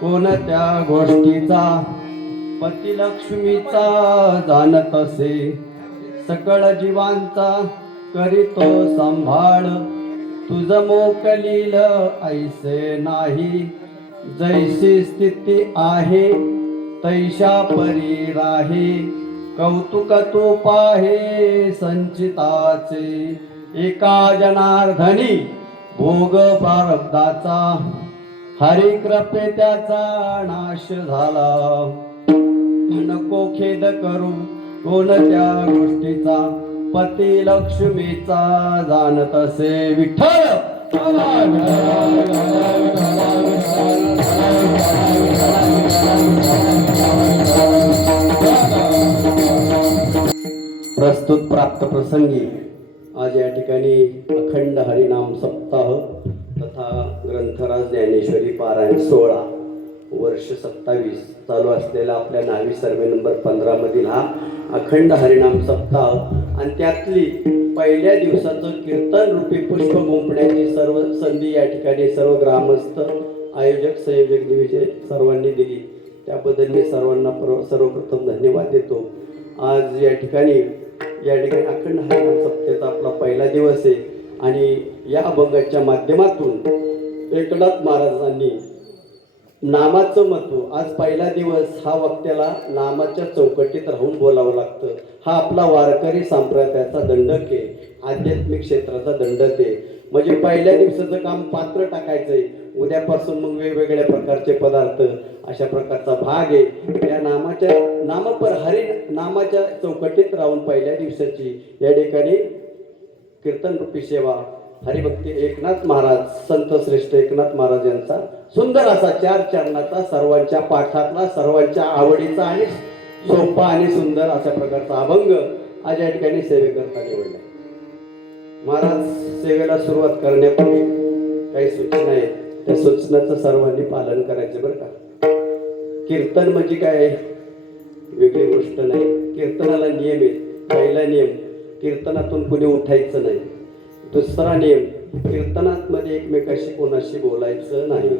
कोणत्या गोष्टीचा पतिलक्ष्मीचा जाणत असे, सकळ जीवांचा करीतो सांभाळ. तुझ मोकलील ऐसे नाही, जैसी स्थिती आहे तैशा परी राहे. कौतुक तू पाहे संचिताचे, एका जनार्दनी भोग प्रारब्धाचा. हरी कृपे त्याचा नाश झाला, नको खेद करू कोणत्या गोष्टीचा. पती लक्ष्मीचा जाणत असे विठ्ठल. प्रस्तुत प्राप्त प्रसंगी आज या ठिकाणी अखंड हरिनाम सप्ताह तथा ग्रंथराज ज्ञानेश्वरी पारायण 16 वर्ष 27 चालू असलेला आपल्या न्हावी सर्वे नंबर 15 मधील हा अखंड हरिनाम सप्ताह आणि त्यातली पहिल्या दिवसाचं कीर्तन रूपी पुष्प गुंफण्याची सर्व संधी या ठिकाणी सर्व ग्रामस्थ आयोजक संयोजक निविजय सर्वांनी दिली त्याबद्दल मी सर्वांना सर्वप्रथम धन्यवाद देतो. आज या ठिकाणी अखंड हरिनाम सप्ताहाचा आपला पहिला दिवस आहे आणि या अभंगाच्या माध्यमातून एकनाथ महाराजांनी नामाचं महत्व, आज पहिला दिवस हा वक्त्याला नामाच्या चौकटीत राहून बोलावं लागतं. हा आपला वारकरी संप्रदायाचा दंडक आहे, आध्यात्मिक क्षेत्राचा दंडक आहे. म्हणजे पहिल्या दिवसाचं काम पात्र टाकायचंय, उद्यापासून मग वेगवेगळ्या प्रकारचे पदार्थ अशा प्रकारचा भाग आहे. या नामापर हरी नामाच्या चौकटीत राहून पहिल्या दिवसाची या ठिकाणी कीर्तन रूपी सेवा हरिभक्ती एकनाथ महाराज, संत श्रेष्ठ एकनाथ महाराज यांचा सुंदर असा 4 चरणाचा, सर्वांच्या पाठातला, सर्वांच्या आवडीचा आणि सोपा आणि सुंदर अशा प्रकारचा अभंग आज या ठिकाणी सेवेकरता निवडला. महाराज सेवेला सुरुवात करण्यापूर्वी काही सूचना आहेत, त्या सूचनांचं सर्वांनी पालन करायचं बरं का. कीर्तन म्हणजे काय वेगळी गोष्ट नाही. कीर्तनाला नियम आहेत. पहिला नियम, कीर्तनातून कुणी उठायचं नाही. दुसरा नियम, कीर्तनात मध्ये एकमेकाशी कोणाशी बोलायचं नाही.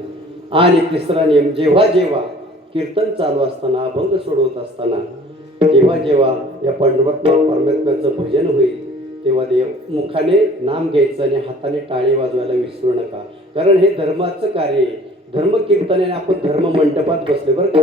आणि तिसरा नियम, जेव्हा जेव्हा कीर्तन चालू असताना, अभंग सोडवत असताना, जेव्हा या पंढरपूर परमेश्वराचं भजन होईल तेव्हा देव मुखाने नाम घ्यायचं आणि हाताने टाळी वाजवायला विसरू नका. कारण हे धर्माचं कार्य आहे. धर्म कीर्तनाने आपण धर्म मंडपात बसले बरं का.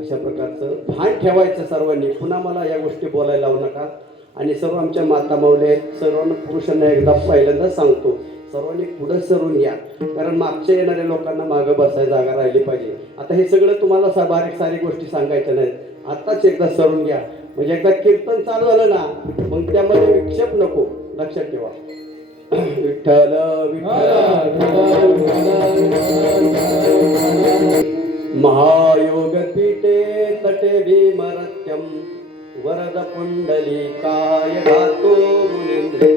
अशा प्रकारचं भान ठेवायचं सर्वांनी. पुन्हा मला या गोष्टी बोलायला लावू नका. आणि सर्व आमच्या माता माऊले सर्वांना पुरुषांना एकदा पहिल्यांदा सांगतो, सर्वांनी पुढं सरून या. कारण मागच्या येणाऱ्या लोकांना मागं बसायला जागा राहिली पाहिजे. आता हे सगळं तुम्हाला बारीक सारी गोष्टी सांगायच्या नाहीत. आताच एकदा सरून घ्या. म्हणजे एकदा कीर्तन चालू झालं ना, मग त्यामध्ये विक्षेप नको. लक्षात ठेवा. विठ्ठल महायोग पीठे तटे भीमरत्यम वरद पुंडलिकाय गातो मुनींद्रे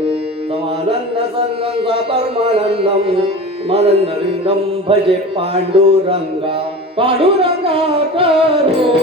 समानंद संगम परमानंदम मानंदलिंगम भजे पांडुरंगा पांडुरंगा करो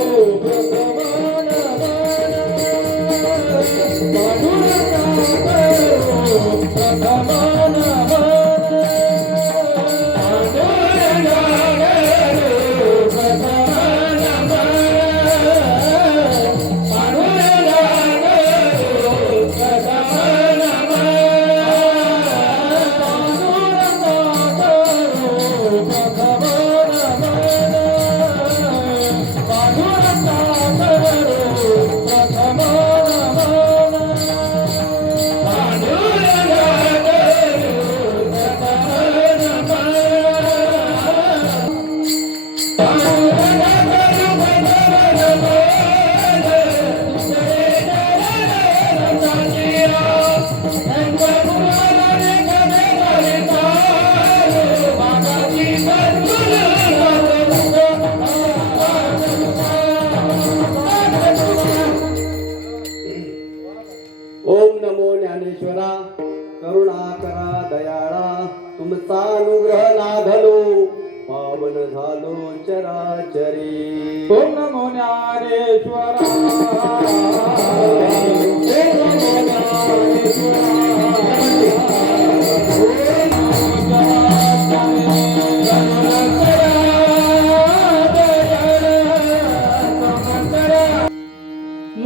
करुणा करा दयाळा तुमचा अनुग्रह लाभलो पावन झालो चराचरी. ओम नमो ज्ञानेश्वरा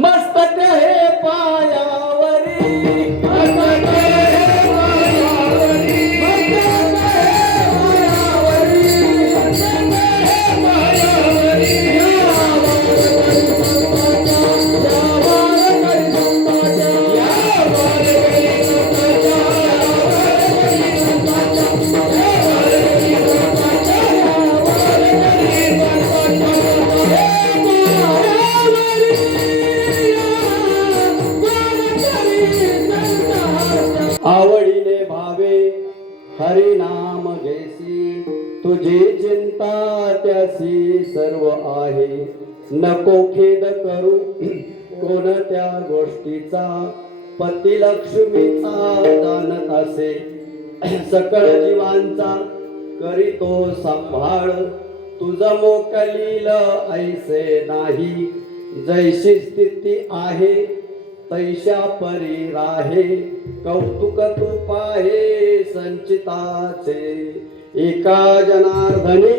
मस्तक हे पायावरी आवडीने भावे हरी नाम घेसी तुझी चिंता त्यासी सर्व आहे. नको खेद करू कोणत्या गोष्टीचा पती लक्ष्मीचा जाणत असे. सकळ जीवांचा करीतो सांभाळ तुझा मोकलील ऐसे नाही. जैशी स्थिती आहे तैशा परी राहे कौतुक तू पाहे संचिताचे. एका जनार्दनी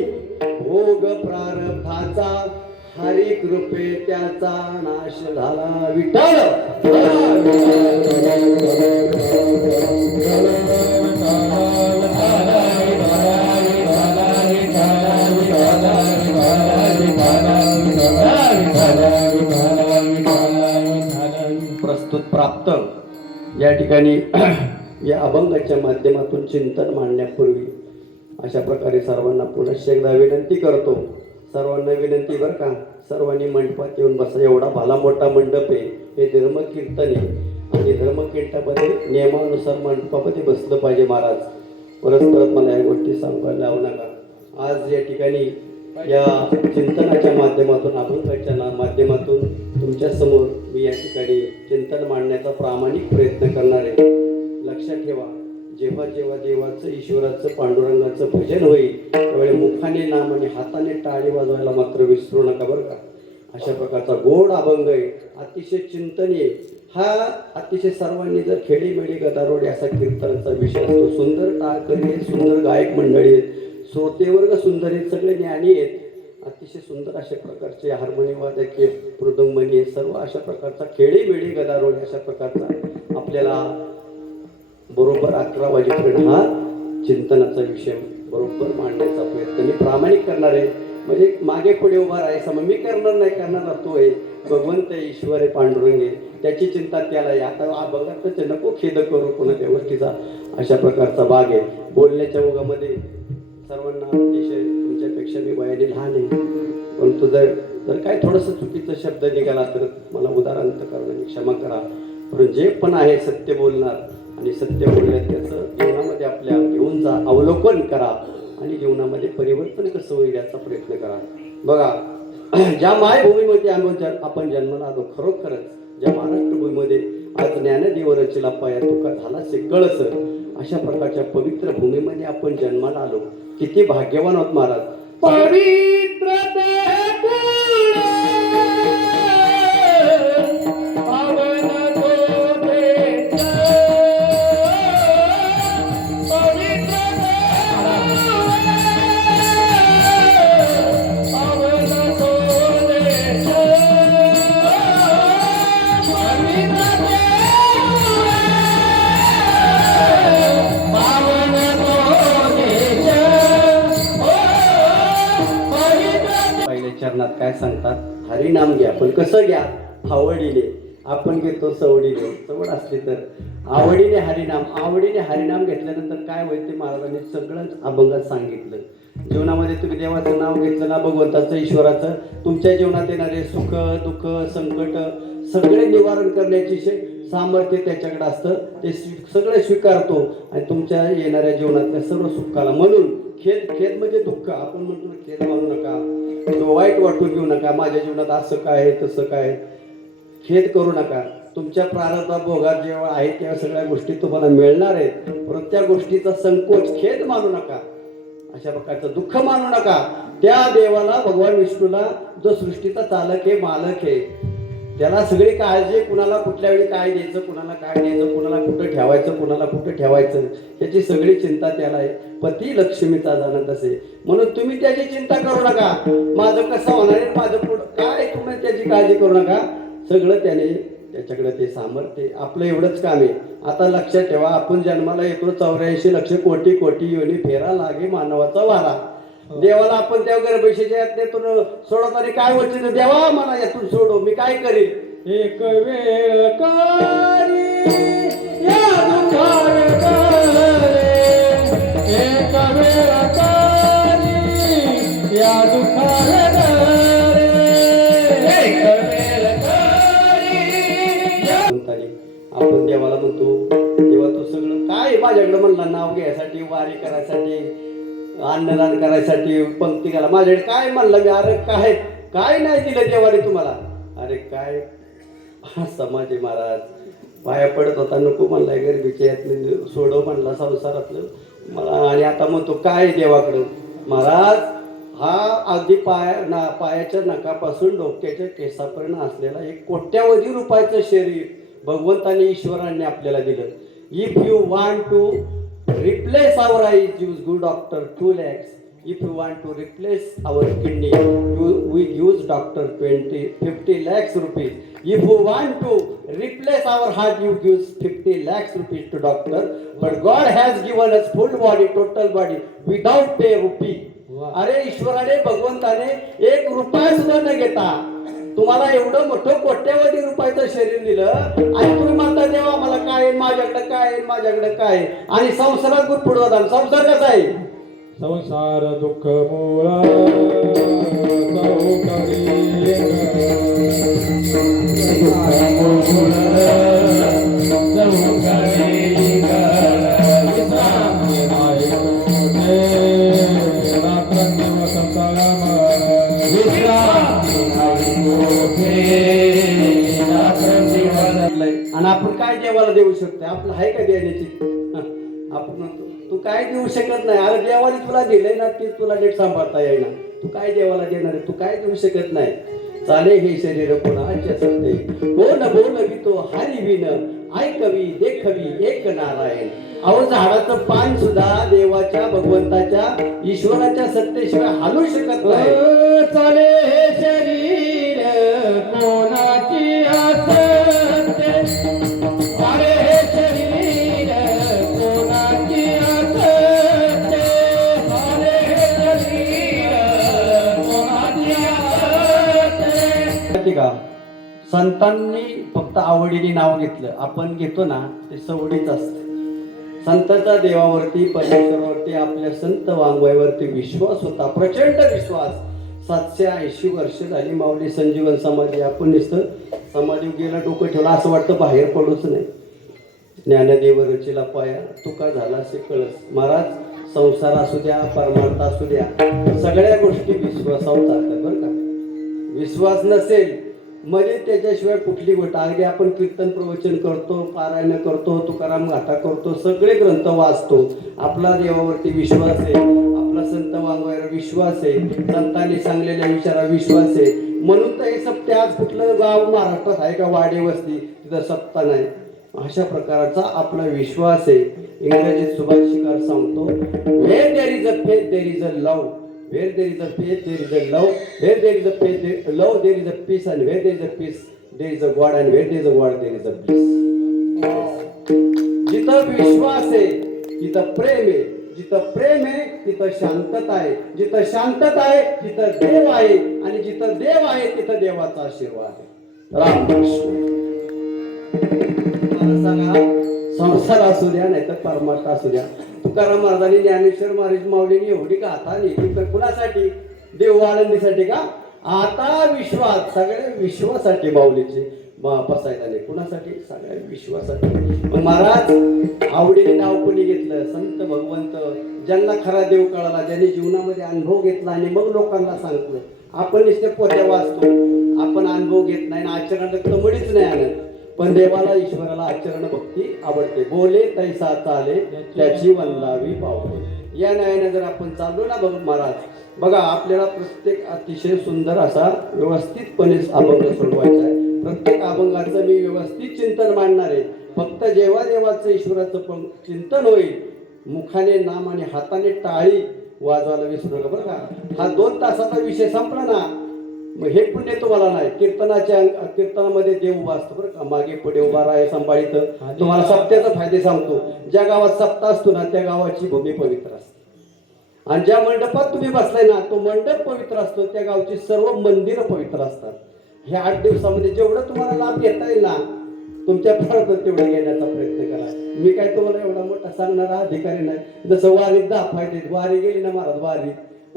भोग प्रारब्धाचा हरी कृपे त्याचा नाश झाला विठ्ठल. प्रस्तुत प्राप्त या ठिकाणी या अभंगाच्या माध्यमातून चिंतन मांडण्यापूर्वी अशा प्रकारे सर्वांना पुनश्च एकदा विनंती करतो. सर्वांना विनंती बरं का, सर्वांनी मंडपात येऊन बसा. एवढा भला मोठा मंडप आहे, हे धर्मकीर्तन आहे आणि धर्मकीर्तनामध्ये नियमानुसार मंडपामध्ये बसलं पाहिजे महाराज. परत मला या गोष्टी सांगायला लावू नका. आज या ठिकाणी या चिंतनाच्या माध्यमातून अभंगाच्या माध्यमातून तुमच्या समोर मी या ठिकाणी चिंतन मांडण्याचा प्रामाणिक प्रयत्न करणार आहे. लक्षात ठेवा, जेव्हा जेव्हा देवाचं ईश्वराचं पांडुरंगाचं भजन होईल त्यावेळी मुखाने नाम आणि हाताने टाळी वाजवायला मात्र विसरू नका बरं का. अशा प्रकारचा गोड अभंग आहे, अतिशय चिंतनीय. हा अतिशय सर्वांनी जर खेडीमेडी गदारोड असा कीर्तनाचा विषय असतो. सुंदर टाळकरी आहेत, सुंदर गायक मंडळी आहेत, श्रोतेवर्ग सुंदर आहेत, सगळे ज्ञानी आहेत. अतिशय सुंदर अशा प्रकारचे हार्मोनियमवादक आहेत, मृदंगमणी आहेत. सर्व अशा प्रकारचा खेडीमेडी गदारोड अशा प्रकारचा आपल्याला बरोबर 11 वाजेपर्यंत हा चिंतनाचा विषय बरोबर मांडण्याचा प्रयत्न मी प्रामाणिक करणार आहे. म्हणजे मागे पुढे उभा राहायचा मग मी करणार नाही, करणार तो आहे भगवंत ईश्वर आहे, पांडुरंग आहे, त्याची चिंता त्याला आहे. आता बघा नको खेद करू कोणाच्या गोष्टीचा. अशा प्रकारचा भाग आहे. बोलण्याच्या ओघामध्ये सर्वांना अतिशय तुमच्यापेक्षा मी वयाने लहान आहे, परंतु जर काय थोडंसं चुकीचा शब्द निघाला तर मला उदाहरणार्थ करण्याने क्षमा करा. परंतु जे पण आहे सत्य बोलणार आणि सत्य बोलण्यात त्याचं जीवनामध्ये आपल्या घेऊन जा, अवलोकन करा आणि जीवनामध्ये परिवर्तन कसं होईल याचा प्रयत्न करा. बघा, ज्या मायभूमीमध्ये आपण जन्माला आलो, खरोखरच ज्या महाराष्ट्रभूमीमध्ये आज ज्ञानदेव रचिला पाया तुका झाला से कळस, अशा प्रकारच्या पवित्र भूमीमध्ये आपण जन्माला आलो. किती भाग्यवान आहोत महाराज. पवित्र चरणात काय सांगतात, हरिनाम घ्या. पण कसं घ्या? आवडीने. आपण घेतो सवडीने, सवड असली तर आवडीने हरिनाम. आवडीने हरिनाम घेतल्यानंतर काय होईल ते महाराजांनी सगळंच अभंगात सांगितलं. जीवनामध्ये तुम्ही देवाचं नाव घेतलं ना, भगवंताचं ईश्वराचं, तुमच्या जीवनात येणारे सुख दुःख संकट सगळे निवारण करण्याची सामर्थ्य त्याच्याकडे असतं. ते सगळे स्वीकारतो आणि तुमच्या येणाऱ्या जीवनातल्या सर्व सुखाला. म्हणून खेद म्हणजे दुःख. आपण म्हणतो खेद मानू नका, वाईट वाटून घेऊ नका, माझ्या जीवनात असं काय आहे तसं काय, खेद करू नका. तुमच्या प्रारब्ध भोगात जेव्हा आहे तेव्हा सगळ्या गोष्टी तुम्हाला मिळणार आहेत, परंतु त्या गोष्टीचा संकोच खेद मानू नका, अशा प्रकारचं दुःख मानू नका. त्या देवाला, भगवान विष्णूला, जो सृष्टीचा चालक आहे, मालक आहे, त्याला सगळी काळजी, कुणाला कुठल्या वेळी काय द्यायचं, कुणाला काय द्यायचं, कुणाला कुठं ठेवायचं, कुणाला कुठं ठेवायचं, त्याची सगळी चिंता त्याला आहे. पती लक्ष्मीचा जाणत असे. म्हणून तुम्ही त्याची चिंता करू नका, माझं कसं होणार आहे, माझं पुढं काय, तुम्ही त्याची काळजी करू नका. सगळं त्याने, त्याच्याकडे ते सामर्थ्य. आपलं एवढंच काम आहे. आता लक्षात ठेवा, आपण जन्माला येतो 84 लक्ष कोटी कोटी योनी फेरा लागे मानवाचा वारा. देवाला आपण त्या गर्भशेच्या यातून सोडवताना काय वचन, देवा मला यातून सोडव, मी काय करीन. एक वेळ कारी या दुःखार करे, एक वेळ कारी या दुःखार करे, एक वेळ कारी. आपण देवाला म्हणतो, देवा तू सगळं काय माझ्याकडे म्हणला, नाव घ्यायसाठी, वारी करायसाठी, अन्नदान करायसाठी, पंक्ती घाला, माझ्याकडे काय म्हणलं मी. अरे काय काय नाही दिलं देवाने तुम्हाला. अरे काय समाज आहे महाराज. पाया पडत होता, नको म्हणलाय गरबीच्या यातलं सोडव म्हणला संसारातलं मला, आणि आता म्हणतो काय देवाकडं. महाराज, हा अगदी पायाच्या नखापासून डोक्याच्या केसापर्यंत असलेला 1 कोट्यावधी रुपयाचं शरीर भगवंताने, ईश्वराने आपल्याला दिलं. If you want to Replace our eyes, use good doctor 2 lakhs. If you want to replace our kidney, we use doctor 50 lakhs rupees. If you want to replace our heart, you use 50 lakhs rupees to doctor. But God has given us full body, total body, without pay rupee. अरे ईश्वराने भगवंताने 1 रुपया सुद्धा न घेता तुम्हाला एवढं मोठं कोट्यावधी रुपयाचं शरीर दिलं आणि तुम्ही म्हणता देवा मला काय आहे, माझ्याकडे काय आहे, माझ्याकडे काय आहे. आणि संसारात पुढे संसार कसा आहे? संसार दुःख मोळा आणि आपण काय देवाला देऊ शकतो? आपलं आहे का देण्याची? आपण म्हणतो तू काय देऊ शकत नाही. अरे देवाने तुला दिलंय ना, ती तुला नीट सांभाळता येईना. तू काय देवाला देणार आहे? तू काय देऊ शकत नाही. चाले हे शरीर कोणाचे सत्ते, कोण बोलवी तो हरी विन, ऐकवी देखवी एक नारायण. अहो झाडाचं पान सुद्धा देवाच्या, भगवंताच्या, ईश्वराच्या सत्तेशिवाय हलू शकत नाही. चाले हे शरीर कोणाची असते, चाले हे शरीर कोणाची असते, चाले हे शरीर कोणाची असते. का संतांनी फक्त आवडीने नाव घेतलं, आपण घेतो ना ते सवडीच असतं. संतांचा देवावरती, परमेश्वरावरती, आपल्या संत वाङ्मयावरती विश्वास होता, प्रचंड विश्वास. 780 वर्ष झाली माऊली संजीवन समाधी. आपण नुसतं समाधी गेला डोकं ठेवलं असं वाटतं बाहेर पडूच नाही. ज्ञानदेव रचिला पाया, तुका झाला असे कळस. महाराज संसार असू द्या, परमार्थ असू द्या, सगळ्या गोष्टी विश्वासावर चालतात बरं का. विश्वास नसेल मध्ये त्याच्याशिवाय कुठली गोष्ट. अगदी आपण कीर्तन प्रवचन करतो, पारायण करतो, तुकाराम गाथा करतो, सगळे ग्रंथ वाचतो, आपला देवावरती विश्वास आहे, आपला संत वाङ्मयावर विश्वास आहे, संतांनी सांगलेल्या विचारावर विश्वास आहे. म्हणून तर हे सप्ते आज कुठलं गाव महाराष्ट्रात आहे का वाडे वस्ती तिथं सप्ता नाही. अशा प्रकारचा आपला विश्वास आहे. इंग्रजीत सुभाष शिकार सांगतो, where there is a faith there is a love. Where there is a faith, there is a love. Where there is a faith, love, there is a peace. And where there is a peace, there is a God. And where there is a God, there is a bliss. जिथं विश्वास आहे तिथं प्रेम आहे, जिथं प्रेम आहे तिथं शांतता आहे, जिथं शांतता आहे तिथं देव आहे, आणि जिथं देव आहे तिथं देवाचा आशीर्वाद आहे. रामकृष्ण. मला सांगा, संसार असू द्या नाही तर परमार्थ असू द्या, तुकाराम महाराजांनी, ज्ञानेश्वर महाराज, माऊलींनी एवढी गाथा लिहिली कुणासाठी? देव आनंदीसाठी का? आता विश्वास, सगळ्या विश्वासाठी माऊलीचे बसायला नाही. कुणासाठी? सगळ्या विश्वासाठी. मग महाराज आवडीने नाव कोणी घेतलं? संत भगवंत, ज्यांना खरा देव कळाला, ज्यांनी जीवनामध्ये अनुभव घेतला आणि मग लोकांना सांगितलं. आपण नुसते पोत्या वाचतो, आपण अनुभव घेत नाही, आचरणात तमडीच नाही आणत. पण देवाला, ईश्वराला आचरण भक्ती आवडते. बोले तैसा चाले त्याची वंदावी पावले. या न्यायाने जर आपण चाललो ना बघ महाराज, बघा आपल्याला प्रत्येक अतिशय सुंदर असा व्यवस्थितपणे अभंग सोडवायचा आहे. प्रत्येक अभंगाचं मी व्यवस्थित चिंतन मांडणार आहे. फक्त जेव्हा देवाचं, ईश्वराचं पण चिंतन होईल, मुखाने नाम आणि हाताने टाळी वाजवायला विसरू नका बरं का. हा 2 तासाचा विषय संपला ना, मग हे पुण्य तुम्हाला नाही. कीर्तनामध्ये देव उभा असतो बरं का, मागे पुढे उभा राहा सांभाळीत. तुम्हाला सप्त्याचा फायदे सांगतो. ज्या गावात सप्ताह असतो ना त्या गावाची भूमी पवित्र असते, आणि ज्या मंडपात तुम्ही बसलाय ना तो मंडप पवित्र असतो, त्या गावची सर्व मंदिरं पवित्र असतात. ह्या 8 दिवसामध्ये जेवढं तुम्हाला लाभ घेता येईल ना, तुमच्या फरक तेवढं घेण्याचा प्रयत्न करा. मी काय तुम्हाला एवढा मोठा सांगणारा अधिकारी नाही. जसं वारीत 10 फायदे, वारी गेली ना महाराज,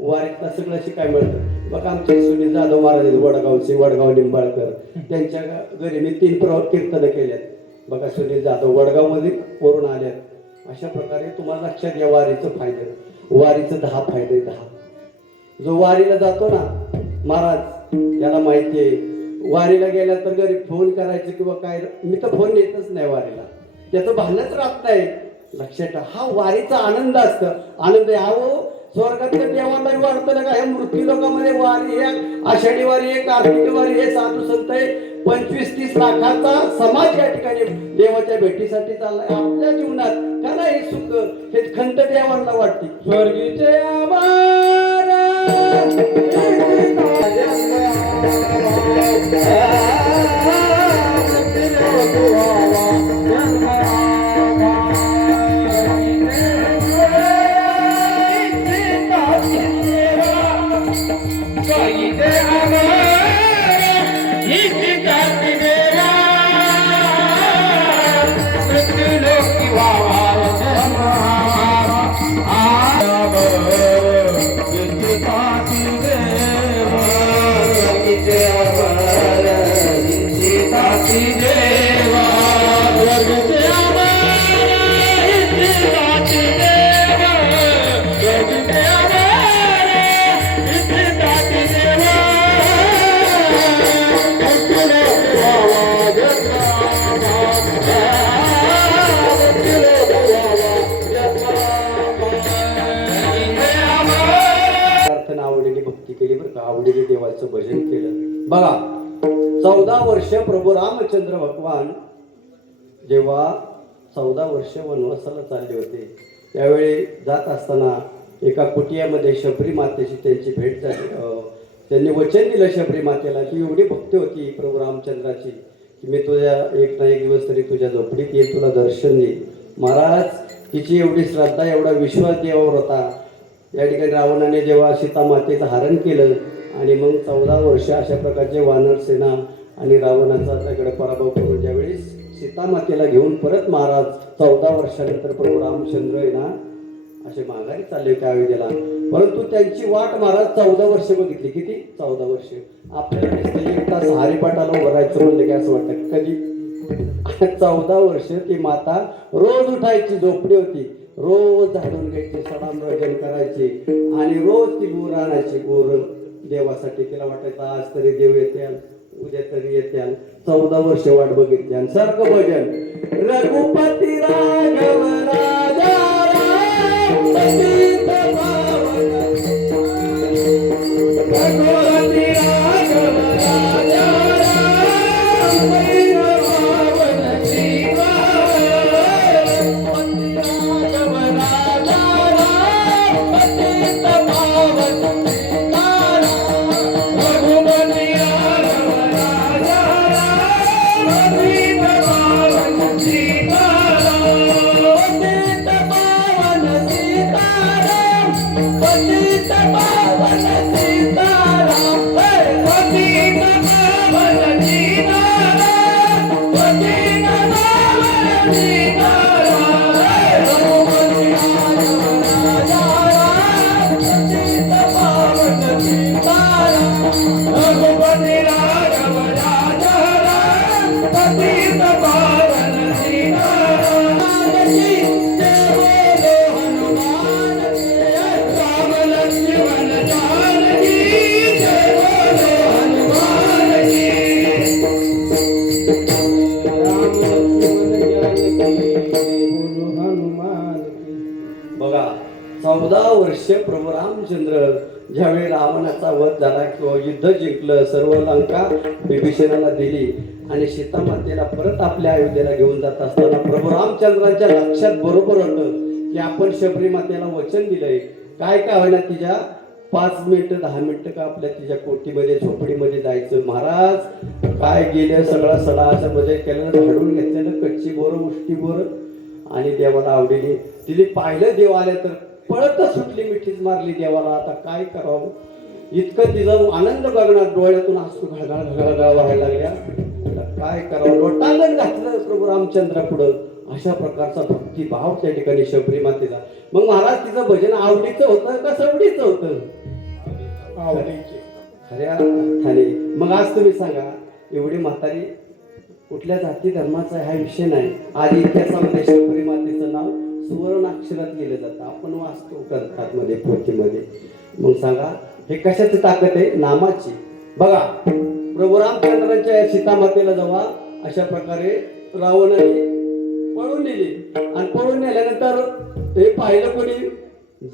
वारीतला सगळं शिकाय मिळतं. बघा आमचे सुनील जाधव महाराज वडगावचे, वडगाव निंबाळकर, त्यांच्या घरी मी 3 कीर्तनं केल्यात. बघा सुनील जाधव वडगावमध्ये वरून आल्यात. अशा प्रकारे तुम्हाला लक्षात घ्या वारीचं फायदे. वारीचं 10 फायदे. 10 जो वारीला जातो ना महाराज त्याला माहिती आहे, वारीला गेल्या तर घरी फोन करायचं किंवा काय, मी तर फोन येतच नाही वारीला, त्याचं भानच राहत नाही. लक्षात ठेवा, हा वारीचा आनंद असतं. आनंद आहे. अहो स्वर्गातल्या देवांनाही वाढतं ना का ह्या मृत्यू लोकांमध्ये वारी आहे, आषाढी वारी आहे, कार्तिकी वारी आहे, साधू संत आहे, 25-30 लाखाचा समाज या ठिकाणी देवाच्या भेटीसाठी चाललाय. आपल्या जीवनात का नाही हे सुख हे खंत देवांना वाटते. स्वर्गीचे आभार प्रार्थना आवडीने भक्ती केली बरं का, आवडीने देवाचं भजन केलं. बघा 14 वर्ष प्रभू रामचंद्र भगवान जेव्हा 14 वर्ष वनवासाला चालले होते त्यावेळी जात असताना एका कुटियामध्ये शबरी मातेची त्यांची भेट झाली. त्यांनी वचन दिलं शबरी मातेला की एवढी भक्ती होती प्रभू रामचंद्राची की मी तुझ्या एक ना एक दिवस तरी तुझ्या झोपडीत येईल, तुला दर्शन देईल. महाराज तिची एवढी श्रद्धा एवढा विश्वास देवावर होता. या ठिकाणी रावणाने जेव्हा सीता मातेचं हरण केलं आणि मग 14 वर्ष अशा प्रकारचे वानर सेना आणि रावणाचा त्याकडे पराभव करून ज्यावेळेस सीता मातेला घेऊन परत महाराज 14 वर्षानंतर प्रभू रामचंद्र आहे ना असे माघारी चालले होते अयोध्येला. परंतु त्यांची वाट महाराज 14 वर्ष बघितली. किती? 14 वर्ष. आपल्याला नुसतं एक तास हरिपाठाला उभं राहायचं म्हणलं की असं वाटतं कधी 14 वर्ष ती माता रोज उठायची, झोपडी होती, रोज झाडून घ्यायची, सडामरजन करायची आणि रोज ती गुर आणायची. गुर देवासाठी तिला वाटायचं आज तरी देव येते, उद्या तरी येते. 14 वर्ष वाट बघितली आणि सारखं भजन रघुपती राघव राजा राम पतित पावन रघुपती राघव राजा राम पतित पावन श्रीराम राघव राजा राम पतित पावन बघा 14 वर्ष प्रभू रामचंद्र ज्यावेळी रावणाचा वध झाला किंवा युद्ध जिंकलं, सर्व लंका विभीषणाला दिली आणि सीतामातेला परत आपल्या अयोध्येला घेऊन जात असताना प्रभू रामचंद्रांच्या लक्षात बरोबर होतं की आपण शबरी मातेला वचन दिलंय काय का होईना तिच्या 5 मिनिटं 10 मिनिटं का आपल्या तिच्या कोठीमध्ये झोपडीमध्ये जायचं. महाराज काय गेलं सगळा सडा असं बजेट केलं, झाडून घेतलेलं कच्ची बोरं उष्टी बोरं आणि देवाला आवडीने तिने पाहिलं देव आले तर पळतच सुटली, मिठीच मारली देवाला. आता काय करावं इतकं तिचं आनंद बघणार, डोळ्यातून आसू घळघळ घळघळ व्हायला लागल्या. काय करावं, लोटांगण घातलं प्रभू रामचंद्रा पुढं. अशा प्रकारचा भक्तिभाव त्या ठिकाणी शबरी मातेला. मग महाराज तिचं भजन आवडीचं होतं का सवडीचं होतं? आवडीचे. खऱ्या अर्थाने. मग आज तुम्ही सांगा एवढी म्हातारी कुठल्या जाती धर्माचा हा विषय नाही. आधी इतिहासामध्ये शबरी मातेचं नाव सुवर्ण अक्षरात लिहिलं जातं, आपण वाचतो ग्रंथात मध्ये पोथीमध्ये. मग सांगा हे कशाची ताकद आहे? नामाची. बघा प्रभू रामचंद्रांच्या सीता मातेला जेव्हा अशा प्रकारे रावणाने पळून नेली आणि पळून नेल्यानंतर ते पाहिलं कोणी?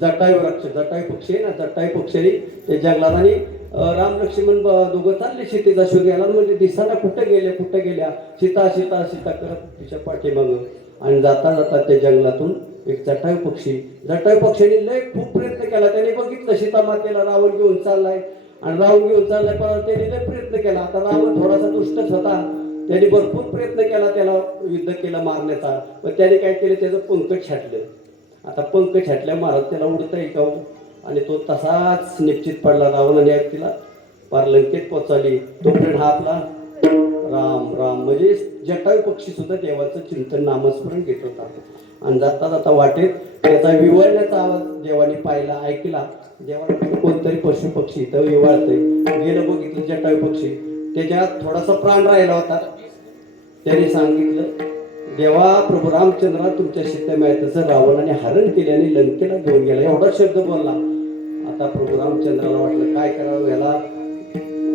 जटायू वृक्ष, जटायू पक्षी आहे ना, जटायू पक्षी ते जंगलात आणि राम लक्ष्मण दोघं चालले सीतेचा शोध घ्यायला. म्हणजे दिसायला कुठे गेल्या सीता सीता सीता करत तिच्या पाठीमागं. आणि जाता जाता त्या जंगलातून एक जटायू पक्षाने लय खूप प्रयत्न केला. त्याने बघितलं सीता मातेला रावण घेऊन चाललाय आणि रावण घेऊन चाललाय, पण त्याने लय प्रयत्न केला. आता रावण थोडासा दुष्टच होता, त्याने भरपूर प्रयत्न केला त्याला युद्ध केलं मारण्याचा. पण त्याने काय केलं, त्याचं पंख छाटलं. आता पंख छाटल्या महाराज त्याला उडता येईल आणि तो तसाच निश्चित पडला. रावणाने तिला पार लंकेत पोचाली. तोपर्यंत हा आपला राम राम म्हणजे जटायू पक्षी सुद्धा देवाचं चिंतन नामस्मरण घेत होता. आणि जाता जाता वाटेत त्याचा विवळण्याचा आवाज देवाने पाहिला, ऐकला. देवाला कोणतरी पशु पक्षी इथं विवळतंय. गेलं बघितलं जटायू पक्षी, त्याच्यात थोडासा प्राण राहिला होता. त्याने सांगितलं, देवा प्रभू रामचंद्रा तुमच्या सीतेमाय तसं रावणाने हरण केल्याने लंकेला घेऊन गेला. एवढा शब्द बोलला. आता प्रभू रामचंद्राला वाटलं काय करावं, याला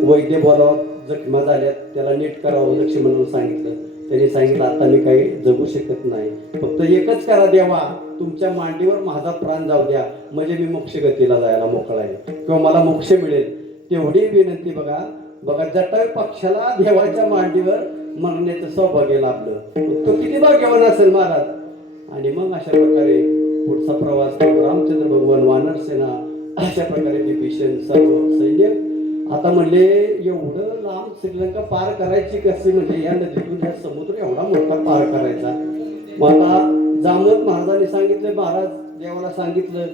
वैद्य बोलावं, जखमा झाल्यात, त्याला नीट करावं. लक्ष्मणाला सांगितलं. त्यांनी सांगितलं आता मी काही जगू शकत नाही, फक्त एकच करा देवा, तुमच्या मांडीवर माझा प्राण जाऊ द्या, म्हणजे मी मोक्षगतीला जायला मोकळा आहे किंवा मला मोक्ष मिळेल. तेवढी विनंती बघा बघा जटायू पक्षाला देवाच्या मांडीवर मरण्याचं सौभाग्य लाभलं. तो किती भाग्यवान असेल महाराज. आणि मग अशा प्रकारे पुढचा प्रवास रामचंद्र भगवान, वानर सेना, अशा प्रकारे विभीषण सर्व सैन्य. आता म्हणले एवढं लांब श्रीलंका पार करायची कशी, म्हणजे या नदीतून हा समुद्र एवढा मोठा पार करायचा. मग आता जामवंत महाराजांनी सांगितलं, महाराज देवाला सांगितलं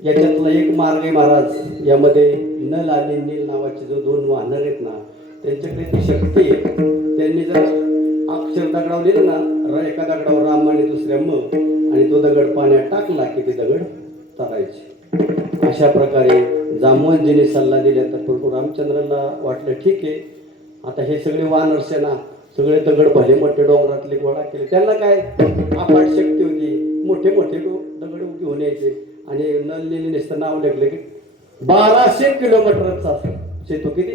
याच्यातला एक मार्ग आहे महाराज, यामध्ये नल आणि नील नावाचे जो दोन वानर आहेत ना, त्यांच्याकडे ती शक्ती आहे. त्यांनी जर अक्षर दगडावर लिहिलं ना, एका दगडावर राम आणि दुसऱ्या म, आणि तो दगड पाण्यात टाकला की ते दगड तरायचे. अशा प्रकारे जामवंतजीने सल्ला दिला. तर प्रभू रामचंद्राला वाटलं ठीक आहे, आता हे सगळे वानर सेना सगळे दगड भले मोठे डोंगरातले गोळा केले. त्यांना काय अफाट शक्ती होती, मोठे मोठे दगड घेऊन यायचे. आणि नल लिहिली नसतं नाव लेखलं की 1200 किलोमीटरचा सेतू. किती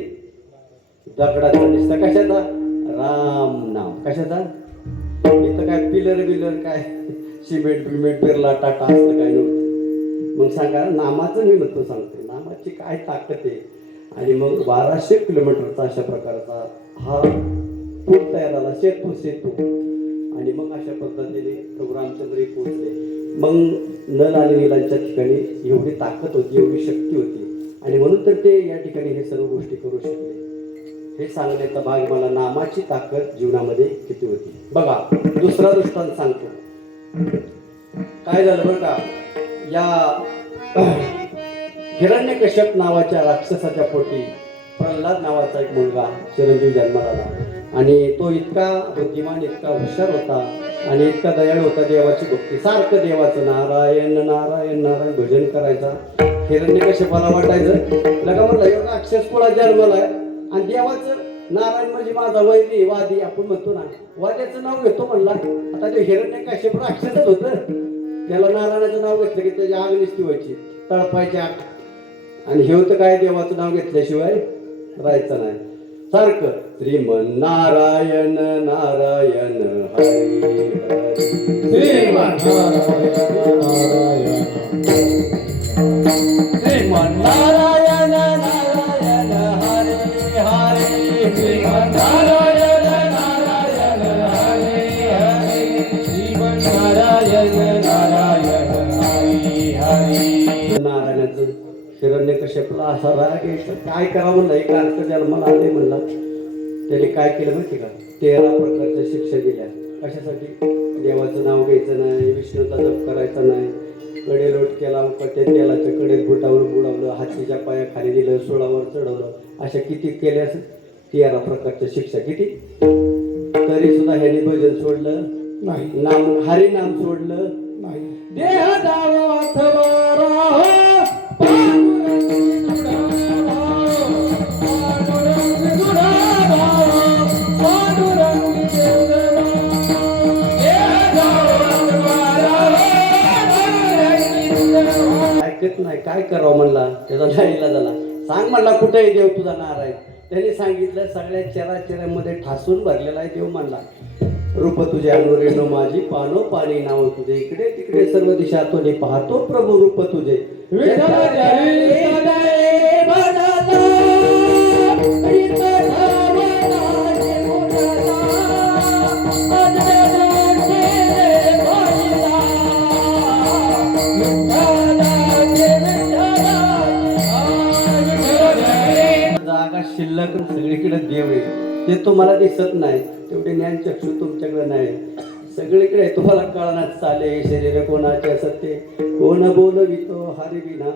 दगडाचा दिसतं, कशाचा? राम नाव. कशाचा? इथं काय पिलर बिलर काय सिमेंट बिमेंट बिर्ला टाटा असतं काय नव्हतं. मग सांगा नामाचं मी महत्व सांगते, नामाची काय ताकद आहे. आणि मग 1200 किलोमीटरचा अशा प्रकारचा हा पूल तयार झाला, सेतू. आणि मग अशा पद्धतीने प्रभू रामचंद्र पोहोचले. मग नल आणि नीलांच्या ठिकाणी एवढी ताकद होती, एवढी शक्ती होती, आणि म्हणून तर ते या ठिकाणी हे सर्व गोष्टी करू शकले. हे सांगण्याचा भाग मला नामाची ताकद जीवनामध्ये किती होती. बघा दुसरा दृष्टांत सांगतो. काय झालं बरं का, या हिरण्यकश्यप नावाच्या राक्षसाच्या पोटी प्रल्हाद नावाचा एक मुलगा चिरंजीव जन्माला आला. आणि तो इतका बुद्धिमान, इतका हुशार होता आणि इतका दयाळू होता. देवाची भक्ती, सारखं देवाचं नारायण नारायण नारायण भजन करायचा. हिरण्यकश्यपाला वाटायचं लगा म्हणलं एवढा राक्षस कोणा जन्माला आहे आणि देवाचं नारायण म्हणजे माझा वैरी वादी आपण म्हणतो ना, वाद्याचं नाव घेतो म्हणला. आता ते हिरण्यकश्यप राक्षसच होतं, त्याला नारायणाचं नाव घेतलं की त्याची आग निसती व्हायची, तळपायची आग. आणि हे होतं काय, देवाचं नाव घेतल्याशिवाय राहायचं नाही. सारखं श्रीमन नारायण नारायण हरी हरी, श्रीमन नारायण नारायण हरी हरी, श्रीमन नारायण नारायण हरी हरी, श्रीमन नारायण नारायण हरी हरी. नारायणाचं हिरण्यकश्यपला असा राग यायचा, काय करावं म्हणलं, एक अर्थ जन्माला आले म्हणला. त्याने काय केलं माहिती का, 13 प्रकारच्या शिक्षा दिल्या. कशासाठी? देवाचं नाव घ्यायचं नाही, विष्णूचा जप करायचा नाही, कडे लोट केला, त्या तेलाच्या कडेत बुटावर बुडवलं, हातीच्या पायाखाली दिलं, सोळावर चढवलं, अशा किती केल्या असं 13 प्रकारच्या शिक्षा. किती? तरी सुद्धा ह्याने भजन सोडलं नाही, नाम हरी नाम सोडलं नाही. देह दावा ऐकत नाही, काय करावं म्हणला. त्याचा नाईला झाला. सांग म्हणला कुठे आहे देव तुझा नारायण. त्यांनी सांगितलं सगळ्या चराचरामध्ये ठासून भरलेला आहे देव म्हणला. रूप तुझे अनुरेण माझी पानो पाणी नाव तुझे इकडे तिकडे सर्व दिशा तुझे पाहतो प्रभू रूप तुझे विठ्ठलाच्या हृदये भजला, विठ्ठला मनाचे मुरला, अज्ञानाचे भजला, विठ्ठलाचे विठ्ठलाचे जागा शिल्लक सगळीकडे देव आहे ते तुम्हाला दिसत नाही तेवढे ज्ञान चक्षु तुमच्याकडे नाही सगळीकडे तुम्हाला कळणार चाले शरीर कोणाचे असते कोण बोलवितो हरिविना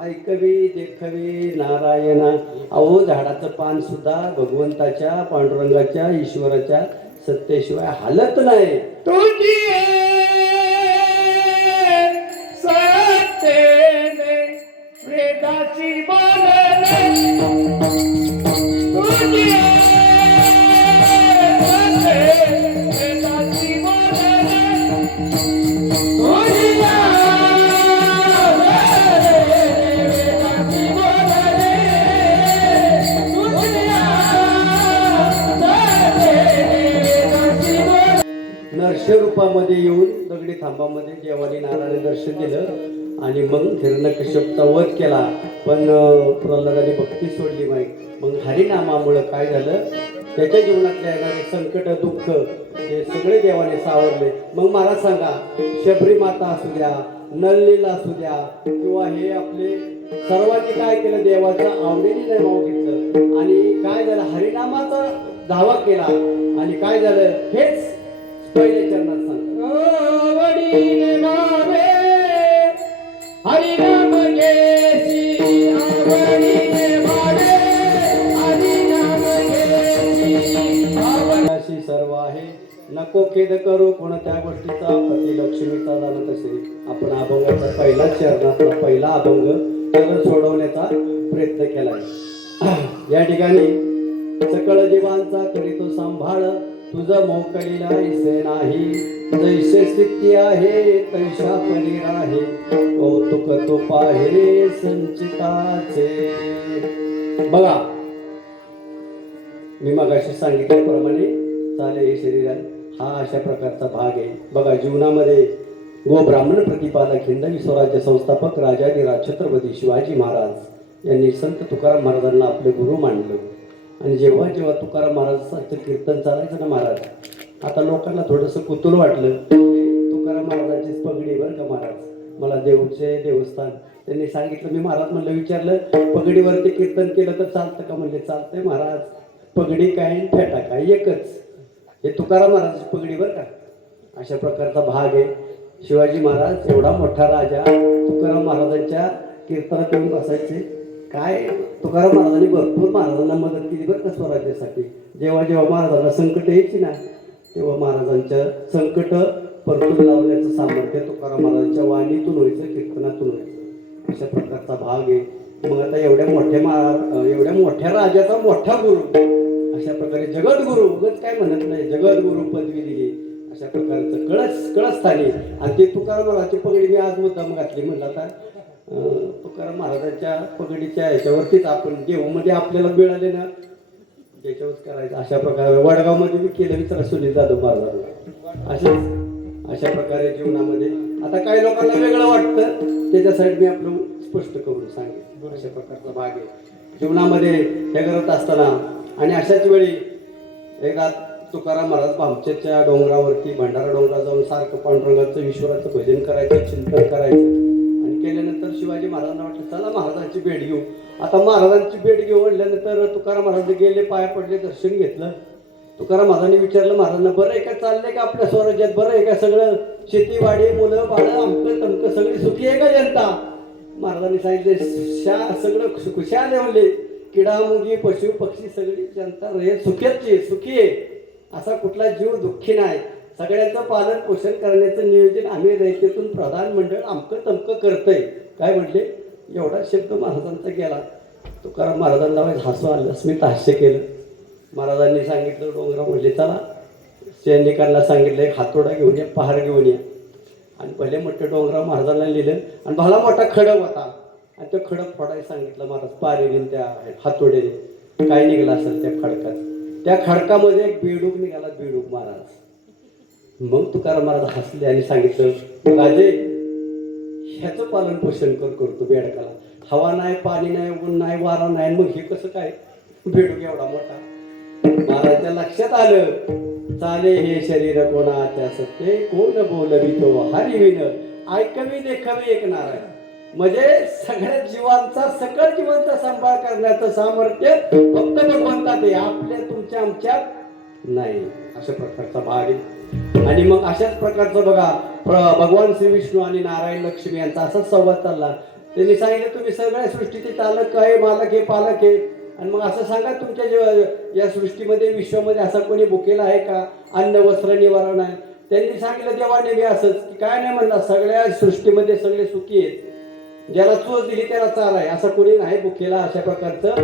ऐकवी देखवी नारायणा अहो झाडाचं पान सुद्धा भगवंताच्या पांडुरंगाच्या ईश्वराच्या सत्तेशिवाय हालत नाही तुझी सत्तेने वेदाची बोलणे तुझी वेदाची बोलणे तुझी वेदाची बोलणे तुझी वेदाची बोलणे नरश रूपामध्ये येऊन दगडी खांबामध्ये देवाने नारायण दर्शन दिलं आणि मग हिरण्यकश्यपचा वध केला पण प्रल्हादाने भक्ती सोडली नाही मग हरिनामामुळं काय झालं त्याच्या जीवनातले येणारे संकट दुःख हे सगळे देवाने सावरले मग मला सांगा शबरी माता असू द्या नललीला असू द्या किंवा हे आपले सर्वांनी काय केलं देवाचं आवडीने नाही नाव घेतलं आणि काय झालं हरिनामाचा दावा केला आणि काय झालं हेच पहिल्या चरणात सांगतात आवडीने मावे हरिनाम घेसी आवडीने मावे हरिनाम घेसी अशी सर्व आहे नको खेद करू कोणत्या गोष्टीचा पती लक्ष्मीचा जाणत असेल आपण अभंगाचा पहिला चरणातला पहिला अभंग चरण सोडवण्याचा प्रयत्न केलाय या ठिकाणी सकळ जीवांचा करीतो सांभाळ तुझं मोकळीला इसे नाही जैसे स्थिती आहे तैशा परी आहे कौतुक तो पाहे संचिताचे बघा मी मगाशी सांगितल्याप्रमाणे चाले हे शरीरात हा अशा प्रकारचा भाग आहे बघा जीवनामध्ये गो ब्राह्मण प्रतिपादक हिंदवी स्वराज्य संस्थापक राजाधिराज छत्रपती शिवाजी महाराज यांनी संत तुकाराम महाराजांना आपले गुरु मानलं आणि जेव्हा जेव्हा तुकाराम महाराजांचं कीर्तन चालायचं ना महाराज आता लोकांना थोडंसं कुतूल वाटलं तुकाराम महाराजांचीच पगडी बरं का महाराज मला देऊचे देवस्थान त्यांनी सांगितलं मी महाराज म्हणलं विचारलं पगडीवरती कीर्तन केलं तर चालतं का म्हणले चालतंय महाराज पगडी काय फेटा काय एकच हे तुकाराम महाराजांची पगडी बरं का अशा प्रकारचा भाग आहे शिवाजी महाराज एवढा मोठा राजा तुकाराम महाराजांच्या कीर्तनात येऊन बसायचे काय तुकाराम महाराजांनी भरपूर महाराजांना मदत केली बरं का स्वराज्यासाठी जेव्हा जेव्हा महाराजांना संकट यायची ना तेव्हा महाराजांच्या संकट परतून लावण्याचं सामर्थ्य तुकाराम महाराजांच्या वाणीतून व्हायचं कीर्तनातून व्हायचं अशा प्रकारचा भाग आहे मग आता एवढ्या मोठ्या राजाचा मोठा गुरु अशा प्रकारे जगद्गुरु उगाच काय म्हणत नाही जगद्गुरु पदवी दिली अशा प्रकारचं कळस्थानी आणि ते तुकाराम महाराजांची पगडी मी आज मुद्दाम घातली म्हणलं आता तुकाराम महाराजांच्या पगडीच्या ह्याच्यावरतीच आपण देऊमध्ये आपल्याला मिळाले ना त्याच्यावरच करायचं अशा प्रकारे वडगावमध्ये मी केलं विचारा सुनील जाधव महाराजांना अशा प्रकारे जीवनामध्ये आता काही लोकांना वेगळं वाटतं त्याच्यासाठी मी आपलं स्पष्ट करून सांगेन अशा प्रकारचा भाग आहे जीवनामध्ये हे करत असताना आणि अशाच वेळी एकदा तुकाराम महाराज भामचेच्या डोंगरावरती भंडारा डोंगरावर जाऊन सारखं पांडुरंगाचं ईश्वराचं भजन करायचं चिंतन करायचं आणि केल्यानंतर शिवाजी महाराजांना वाटलं चला महाराजांची भेट घेऊ आता महाराजांची भेट घेऊ म्हणल्यानंतर तुकाराम महाराज गेले पाया पडले दर्शन घेतलं तुकाराम महाराजांनी विचारलं महाराजांना बरं आहे का चाललंय का आपल्या स्वराज्यात बरं आहे का सगळं शेतीवाडी मुलं बाळं अमकं तमकं सगळी सुखी आहे का जनता महाराजांनी सांगितले सगळं खुशाल आहे म्हणले किडा मुंगी पशु पक्षी सगळी जनता रे सुखी आहे असा कुठला जीव दुःखी नाही सगळ्यांचं पालन पोषण करण्याचं नियोजन आम्ही रयतेतून प्रधान मंडळ अमकं तमकं करतंय काय म्हटले एवढा शब्द महाराजांचा गेला तुकाराम महाराजांना हसू आलं स्मित हास्य केलं महाराजांनी सांगितलं डोंगरा म्हणले चला सैनिकांना सांगितलं एक हातोडा घेऊन या पहार घेऊन या आणि पहिले मोठं डोंगरा महाराजांना लिहिलं आणि भला मोठा खडक होता आणि तो खडक फोडायला सांगितलं महाराज पारेने त्या हातोड्याने काय निघालं असेल त्या खडकात त्या खडकामध्ये एक बेडूक निघाला बेडूक महाराज मग तुकाराम महाराज हसले आणि सांगितलं, राजे ह्याचं पालन पोषण करतो बेडकाला. हवा नाही, पाणी नाही, ऊन नाही, वारा नाही, मग हे कसं काय बेडूक एवढा मोठा. महाराजच्या लक्षात आलं, चाले हे शरीर कोणाच्या सत्ते, कोण बोलवितो हरिविन, ऐकवी देखावी एक नारायण. म्हणजे सगळ्या जीवांचा, सकळ जीवांचा सांभाळ करण्याचं सामर्थ्य फक्त भगवंतात आहे, आपल्या तुमच्या आमच्यात नाही. अशा प्रकारचा भाग आहे. आणि मग अशाच प्रकारचं बघा, भगवान श्री विष्णू आणि नारायण लक्ष्मी यांचा असाच संवाद चालला. त्यांनी सांगितलं, तुम्ही सगळ्या सृष्टीचे चालक आहे, मालक आहे, पालक आहे. आणि मग असं सांगा, तुमच्या या सृष्टीमध्ये, विश्वामध्ये असा कोणी भुकेला आहे का, अन्न वस्त्र निवारण आहे. त्यांनी सांगितलं, देवाने मी असंच की काय नाही म्हणला, सगळ्या सृष्टीमध्ये सगळे सुखी आहेत, ज्याला चोच दिली त्याला चार आहे, असं कोणी नाही भुकेला. अशा प्रकारचं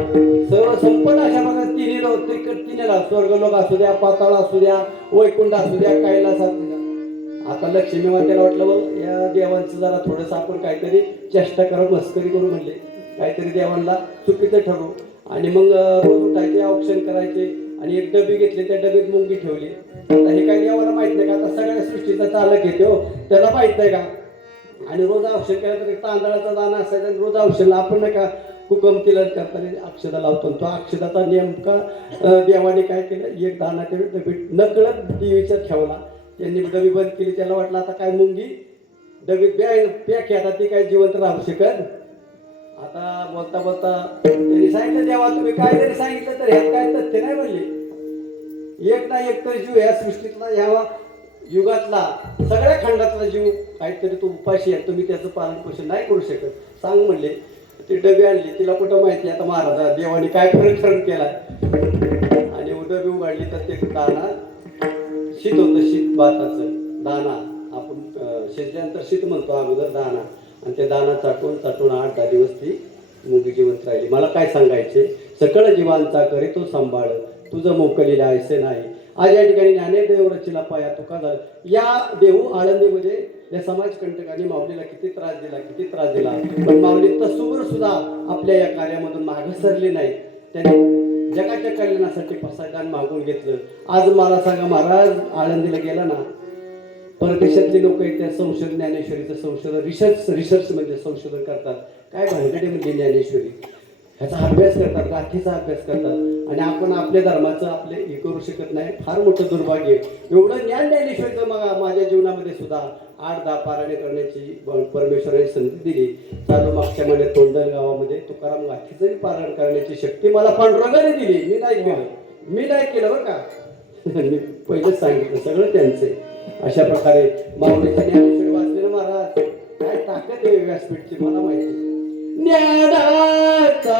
सर्व संपन्न अशा प्रकारचं तिन्ही स्वर्ग लोक असू द्या, पाताळ असू द्या, वैकुंठ असू द्या, कैलास असू द्या. आता लक्ष्मी मातेला वाटलं, बघ या देवांचं जरा थोडंसं आपण काहीतरी चेष्टा करू, मस्करी करू, म्हणले काहीतरी देवांना चुकीचं ठरवू. आणि मग रोज उठायचे, औक्षण करायचे आणि एक डबी घेतली, त्या डबीत मुंगी ठेवली. आता हे काही देवाला माहित नाही का, आता सगळ्या सृष्टीचा चालक येते हो, त्याला माहित नाही का. आणि रोज औषध केलं तर तांदळाचा दाणा असायचा, आणि रोज औषधला आपण नाही का कुकमतीला करताना अक्षदा लावतो. तो अक्षदाचा नेमका देवाने काय केलं, एक दाणा ते डबीत नकळत देवीच्या ठेवला. त्यांनी डबी बंद केली, त्याला वाटलं आता काय मुंगी डबीत पॅक, आता ती काय जिवंत राहू शकत. आता बोलता बोलता त्यांनी सांगितलं, देवा तुम्ही काय जरी सांगितलं तर ह्यात काय तथ्य नाही म्हणले. एक ना एक तर जीव ह्या सृष्टीतला, ह्या युगातला, सगळ्या खंडातला जीव काहीतरी तो उपाशी आहे, तुम्ही त्याचं पालन पोषण नाही करू शकत, सांग म्हणले. ती डबी आणली, तिला कुठं माहिती आता महाराजा देवाने काय फरक केलाय. आणि डबी उघडली तर ते दाणा शीत होतं, शीत भाताचं दाणा, आपण शिजल्यानंतर शीत म्हणतो अगोदर दाणा. आणि ते दाणा चाटून 8-10 दिवस ती मुंगी जिवंत राहिली. मला काय सांगायचे, सकळ जीवांचा करी तो सांभाळ, तुझं मोकलीला ऐसे नाही. आज या ठिकाणी ज्ञानेदेव रचिला पाया तुका झाला. या देहू आळंदीमध्ये या समाजकंटकांनी माऊलीला किती त्रास दिला, पण माऊली तसूवर सुद्धा आपल्या या कार्यामधून मागे सरले नाही. त्यांनी जगाच्या कल्याणासाठी पसायदान मागून घेतलं. आज मला सांगा, महाराज आळंदीला गेला ना, परदेशातले लोक आहेत, त्या संशोधन ज्ञानेश्वरीचं संशोधन, रिसर्च म्हणजे संशोधन करतात. काय भानगडे म्हणजे ज्ञानेश्वरी, ह्याचा अभ्यास करतात, गाथीचा अभ्यास करतात. आणि आपण आपल्या धर्माचं आपले हे करू शकत नाही, फार मोठं दुर्भाग्य. एवढं ज्ञान ज्ञानेश्वरीचं माझ्या जीवनामध्ये सुद्धा 8-10 पारायणे करण्याची परमेश्वराने संधी दिली. चालू मागच्या महिन्यात तोंडल गावामध्ये तुकाराम गाथीचंही पारायण करण्याची शक्ती मला पांडुरंगाने दिली. मी नाही केलं बरं का. मी पहिलेच सांगितलं, सगळं त्यांचे. अशा प्रकारे माऊलीचं ज्ञानेश्वरी वाचले ना महाराज, काय ताकद आहे व्यासपीठची मला माहिती. ज्ञानाचा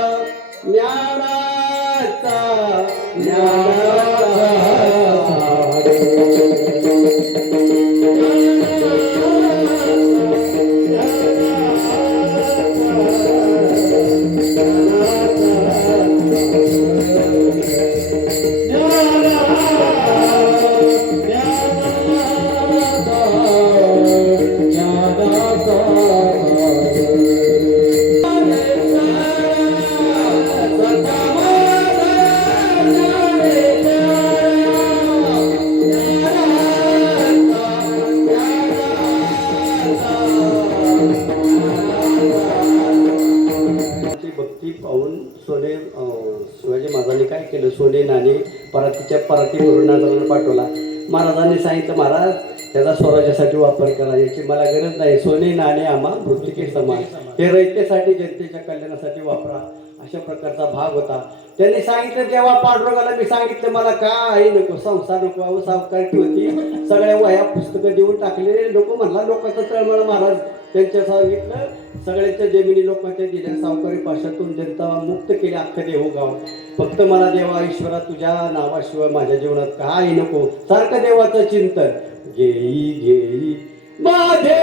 शिवाजी महाराजांनी काय केलं, सोने नाणे परातीच्या परातीवरून नाजरांना पाठवला. महाराजांनी सांगितलं, महाराज त्याचा स्वराज्यासाठी वापर करा, याची मला गरज नाही. सोने नाणे आम्हा मृत्तिके समान, हे रयतेसाठी जनतेच्या कल्याणासाठी वापरा. अशा प्रकारचा भाग होता. त्यांनी सांगितलं, जेव्हा पांडुरंगाला मी सांगितलं मला काही नको, संसार नको, अहो सावकारकी होती, सगळ्या वह्या पुस्तकं देऊन टाकलेले नको म्हणला. लोकांचं तळमळ महाराज त्यांच्या सांगितलं, सगळ्यांच्या जमिनी लोकांच्या दिल्या, सावकारी पाशातून जनता मुक्त केली, अख्खं देहू गाव. फक्त मला देवा ईश्वरा तुझ्या नावाशिवाय माझ्या जीवनात काही नको, सारखं देवाचं चिंतन. घेई घेई माझे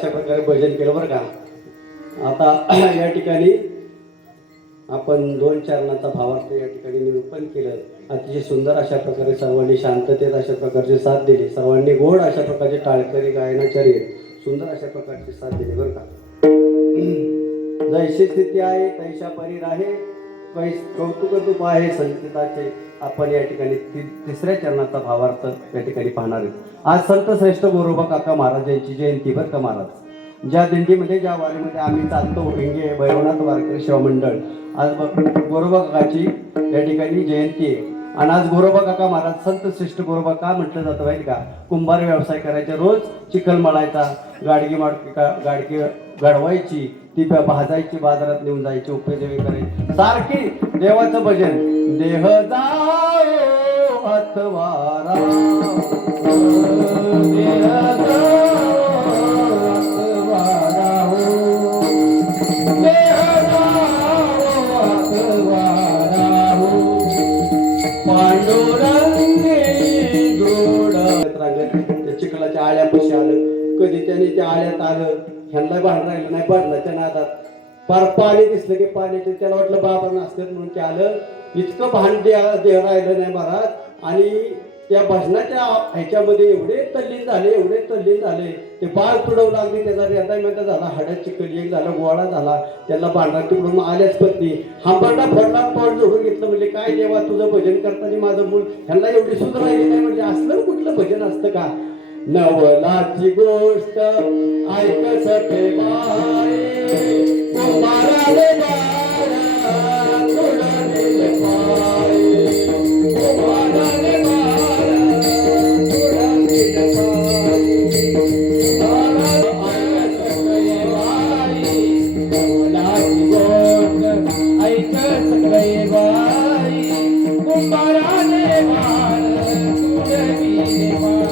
अशा प्रकारे भजन केलं बरं का. आता या ठिकाणी आपण 2 चरणाचा भावार्थ या ठिकाणी निरूपण केलं. अतिशय सुंदर अशा प्रकारे सर्वांनी शांततेत अशा प्रकारची साथ दिली. सर्वांनी गोड अशा प्रकारचे टाळकरी गायनाचार्य सुंदर अशा प्रकारची साथ दिली बरं का. जैशी स्थिती आहे तैशा परी राहे, कौतुक तुप आहे संचिताचे. आपण या ठिकाणी तिसऱ्या चरणाचा भावार्थ या ठिकाणी पाहणार आहे. आज संत श्रेष्ठ गोरोबा काका महाराज यांची जयंती बरं का. महाराज ज्या दिंडीमध्ये ज्या वारीमध्ये आम्ही चालतो हिंगे भैरवनाथ वारकरी सेवा मंडळ, आज गोरोबा काकाची या ठिकाणी जयंती आहे. आणि आज गोरोबा काका महाराज संत श्रेष्ठ गोरोबा का म्हटलं जातं माहिती का. कुंभार व्यवसाय करायचे, रोज चिखल मळायचा, गाडगी घडवायची, ती भाजायची, बाजारात नेऊन जायची, उपयोगी करायची, सारखी देवाचं भजन. देह जाओ अथवा राम, देह जाओ अथवा राहो, देह जाओ अथवा राहो, पांडुरंगी गोड. त्या चिखलाच्या आळ्यापाशी आलं, कधी त्याने त्या आळ्यात आलं, ह्यांना भांड राहिलं नाही, भांडणाच्या नादात फार पाणी दिसलं की पाण्याचे त्याला वाटलं बाबा नसतात म्हणून ते आलं. इतकं भांड दे राहिलं नाही महाराज. आणि त्या भजनाच्या ह्याच्यामध्ये एवढे तल्लीन झाले, ते बाळ तुडवू लागली, त्याचा रेदा झाला, हाडा चिकल एक झाला, गोळा झाला, त्याला भांडा तिकडून आल्याच पत्नी हांबरडा फोडला, पाठ जोडून घेतलं. म्हणजे काय देवा तुझं भजन करताना माझं मूल ह्यांना एवढी सुध राहिली नाही. म्हणजे असलं कुठलं भजन असतं का. नवलाची गोष्ट ऐक सखे बाई, कुमाराले बाळा तुडविले पाय, कुमाराले बाळा तुडविले पाय. नवलाची गोष्ट ऐक सखे बाई, कुमाराले बाळा तुडविले पाय.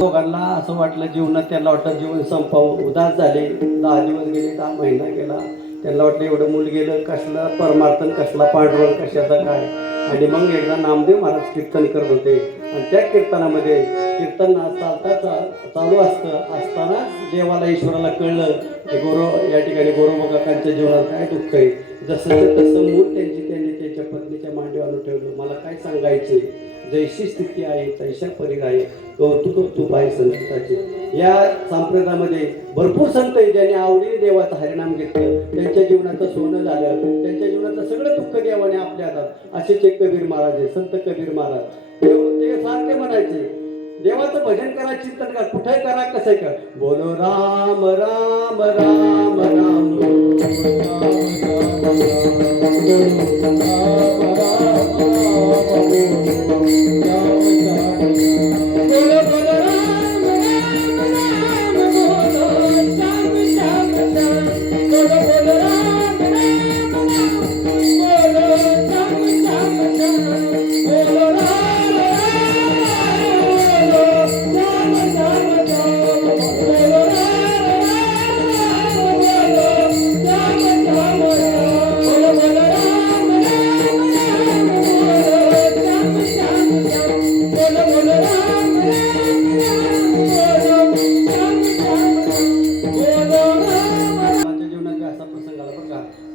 दोघांना असं वाटलं जीवनात, त्यांना वाटलं जीवन संपावं, उदास झाले. 10 दिवस गेले, 10 महिना गेला, त्यांना वाटलं एवढं मूल गेलं, कसला परमार्थन, कसला पांडुरंग, कशाचा काय. आणि मग एकदा नामदेव महाराज कीर्तन करत होते. आणि त्या कीर्तनामध्ये कीर्तन चालू असतानाच देवाला ईश्वराला कळलं की या ठिकाणी गोरोबा काकांच्या जीवनात काय दुःख आहे. जसं तसं मूल त्यांनी त्यांच्या पत्नीच्या मांडीवर ठेवलं. मला काय सांगायचे, जैशी स्थिती आहे तैशा परी आहे, कौतुक तुप आहे संताचे. या संप्रदायामध्ये भरपूर संत आहे ज्यांनी आवडीने देवाचं हरिनाम घेतलं, त्यांच्या जीवनाचं सोनं झालं, त्यांच्या जीवनाचं सगळं दुःख देवाने आपल्या हातात. असेच एक कबीर महाराज आहे, संत कबीर महाराज. ते सारखे म्हणायचे देवाचं भजन करा, चिंतन करा, कुठे करा, कसं करा, बोलो राम राम राम राम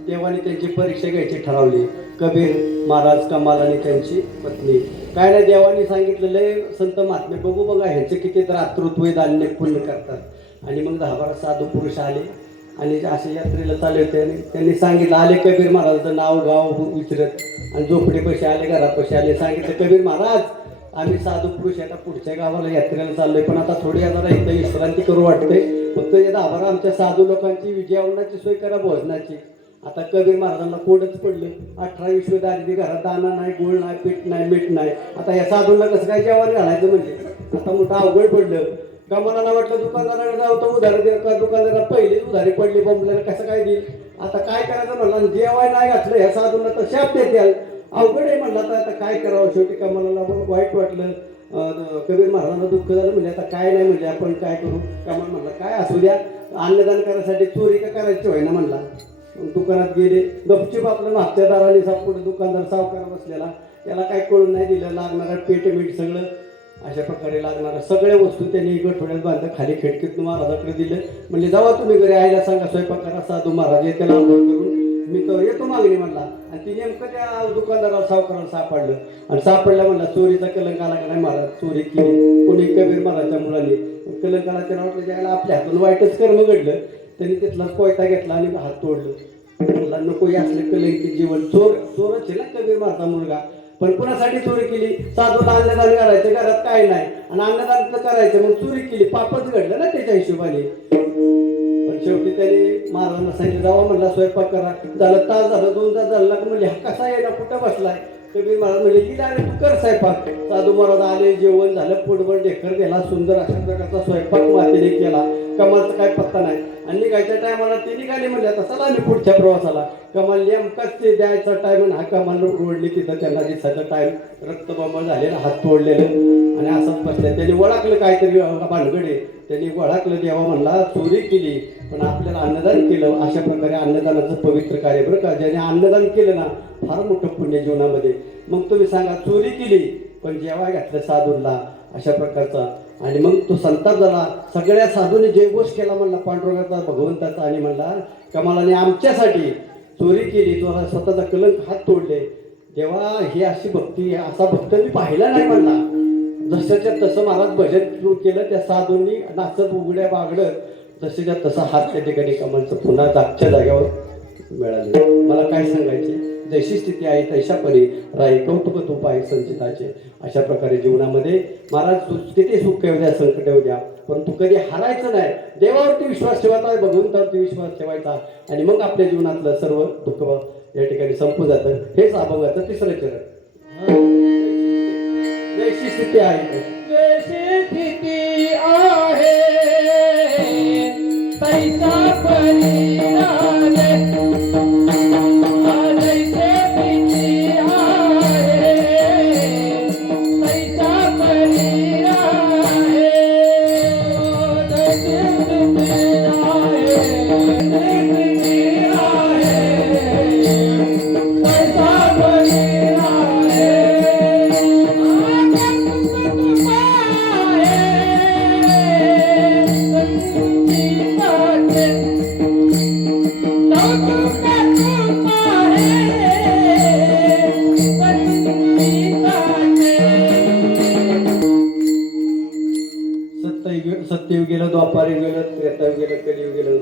देवाने त्यांची परीक्षा घ्यायची ठरवली. कबीर महाराज कमाल आणि त्यांची पत्नी. काय नाही, देवाने सांगितलेलं आहे संत महात्मे बघू बघा ह्यांचे किती रातृत्व दान्य पुण्य करतात. आणि मग 10-12 साधू पुरुष आले आणि असे यात्रेला चालले होते. आणि त्यांनी सांगितलं, आले कबीर महाराजांचं नाव गाव विचारत आणि झोपडीपाशी आले, घरापाशी आले. सांगितलं, कबीर महाराज आम्ही साधू पुरुष आता पुढच्या गावाला यात्रेला चाललोय, पण आता थोडी जरा इथं विश्रांती करू वाटते. फक्त 10-12 आमच्या साधू लोकांची जेवणाची सोय करा, भोजनाची. आता कबीर महाराजांना कोडच पडले. 18-20 दारिद्र्य, घरात दाना नाही, गुळ नाही, पीठ नाही, मीठ नाही. आता या साधूंना कसं काय जेवण घालायचं म्हणजे आता मोठं अवघड पडलं. कमलाला वाटलं दुकानदाराकडे जाऊ तर उधारी देतात, दुकानदाराला पहिलीच उधारी पडली, बोंबल्याला कसं काय देईल. आता काय करायचं म्हणलं, जेवाय नाही घातलं ह्या साधूंना तर शाप देते. अवघड आहे म्हणलं. आता काय करावं. शेवटी कमलाला वाईट वाटलं. कबीर महाराजांना दुःख झालं. म्हणजे आता काय नाही, म्हणजे आपण काय करू. कमल म्हणला, काय असू द्या, अन्नदान करायसाठी चोरी का करायची होय ना म्हणला. मग दुकानात गेले, गपचूप आपलं मागच्या दाराने पुढे दुकानदार सावकार बसलेला, त्याला काही कळून नाही दिलं. लागणारा पेट मीठ सगळं अशा प्रकारे लागणाऱ्या सगळ्या वस्तू त्यांनी गठोड्यात बांधलं, खाली खिडकीतून महाराजाकडे दिलं. म्हणजे जेव्हा तुम्ही घरी आईला सांगा स्वयंपाक करा, साधू महाराज त्याला आंघोळ करून मी तर येतो मागणी म्हणला. आणि ती नेमकं त्या दुकानदाराला सावकाराला सापडलं, आणि सापडल्या म्हणला चोरीचा कलंक आला का नाही महाराज, चोरी केली कोणी कबीर महाराजच्या मुलांनी. कलंक आला, त्याला वाटलं ज्याला आपल्या हातून वाईटच कर्म घडलं. त्यांनी तिथलाच कोयता घेतला आणि हात तोडलं. म्हणला नको हे असले कलंकित जीवन, चोरच आहे ना कबीर महाराजचा मुलगा, पण कुणासाठी चोरी केली? साधूला अन्नदान करायचं, घरात काय नाही, आणि अन्नदान करायचं, मग चोरी केली, पापच घडलं ना त्याच्या हिशोबाने. पण शेवटी त्याने महाराजांना सांगितलं, जावा म्हणला स्वयंपाक करा. झालं तास झालं, 2 तास झालं का म्हणले हा कसा आहे ना, कुठं बसलाय? कबीर महाराज म्हणले की अरे तू कर स्वयंपाक. साधू महाराज आले, जेवण झालं, पोटभर ढेकर गेला, सुंदर अशा प्रकारचा स्वयंपाक मातेने केला. कमालचा काय पत्ता नाही. आणि निघायच्या टायमाला ते निघाले म्हणले आता चला आम्ही पुढच्या प्रवासाला. कमाल नेमकाच ते द्यायचा टाइम, हा कमाल रोडली तिथं त्यांना दिसायचा टाइम, रक्तबंब झालेला, हात तोडलेलं आणि असंच बसले. त्यांनी ओळखलं काहीतरी भानगडे, त्यांनी ओळखलं देवा म्हणला चोरी केली पण आपल्याला अन्नदान केलं. अशा प्रकारे अन्नदानाचं पवित्र कार्य बरं का, ज्याने अन्नदान केलं ना फार मोठं पुण्य जीवनामध्ये. मग तुम्ही सांगा चोरी केली पण जेव्हा घातलं साधूंना अशा प्रकारचा, आणि मग तो संताप झाला. सगळ्या साधूने जयघोष केला म्हणला पांडुरंगाचा, भगवंताचा, आणि म्हणला कमालाने आमच्यासाठी चोरी केली, तो स्वतःचा कलंक हात तोडले. तेव्हा ही अशी भक्ती, असा भक्त मी पाहिला नाही म्हणला. जसंच्या तसं महाराज भजन सुरू केलं, त्या साधूंनी नाचत उघड्या बागडत जसेच्या तसा हात त्या ठिकाणी कमालचं पुन्हा जागच्या जाग्यावर मिळाले. मला काय सांगायचे, जशी स्थिती आहे तैशा परी राही कौतुक तूप आहे संचिताचे. अशा प्रकारे जीवनामध्ये महाराज किती सुख येऊ द्या, संकट येऊ द्या, परंतु कधी हारायचं नाही. देवावरती विश्वास ठेवायचा, भगवंतावरती विश्वास ठेवायचा, आणि मग आपल्या जीवनातलं सर्व दुःख या ठिकाणी संपून जातं. हेच अभंगाचं तिसरं चरण. जशी स्थिती आहे जशी स्थिती आहे तैसा परी राहे. सत्ययुग गेलं, द्वापारयुग गेलं, त्रेतायुग गेलं, कलियुग गेलं.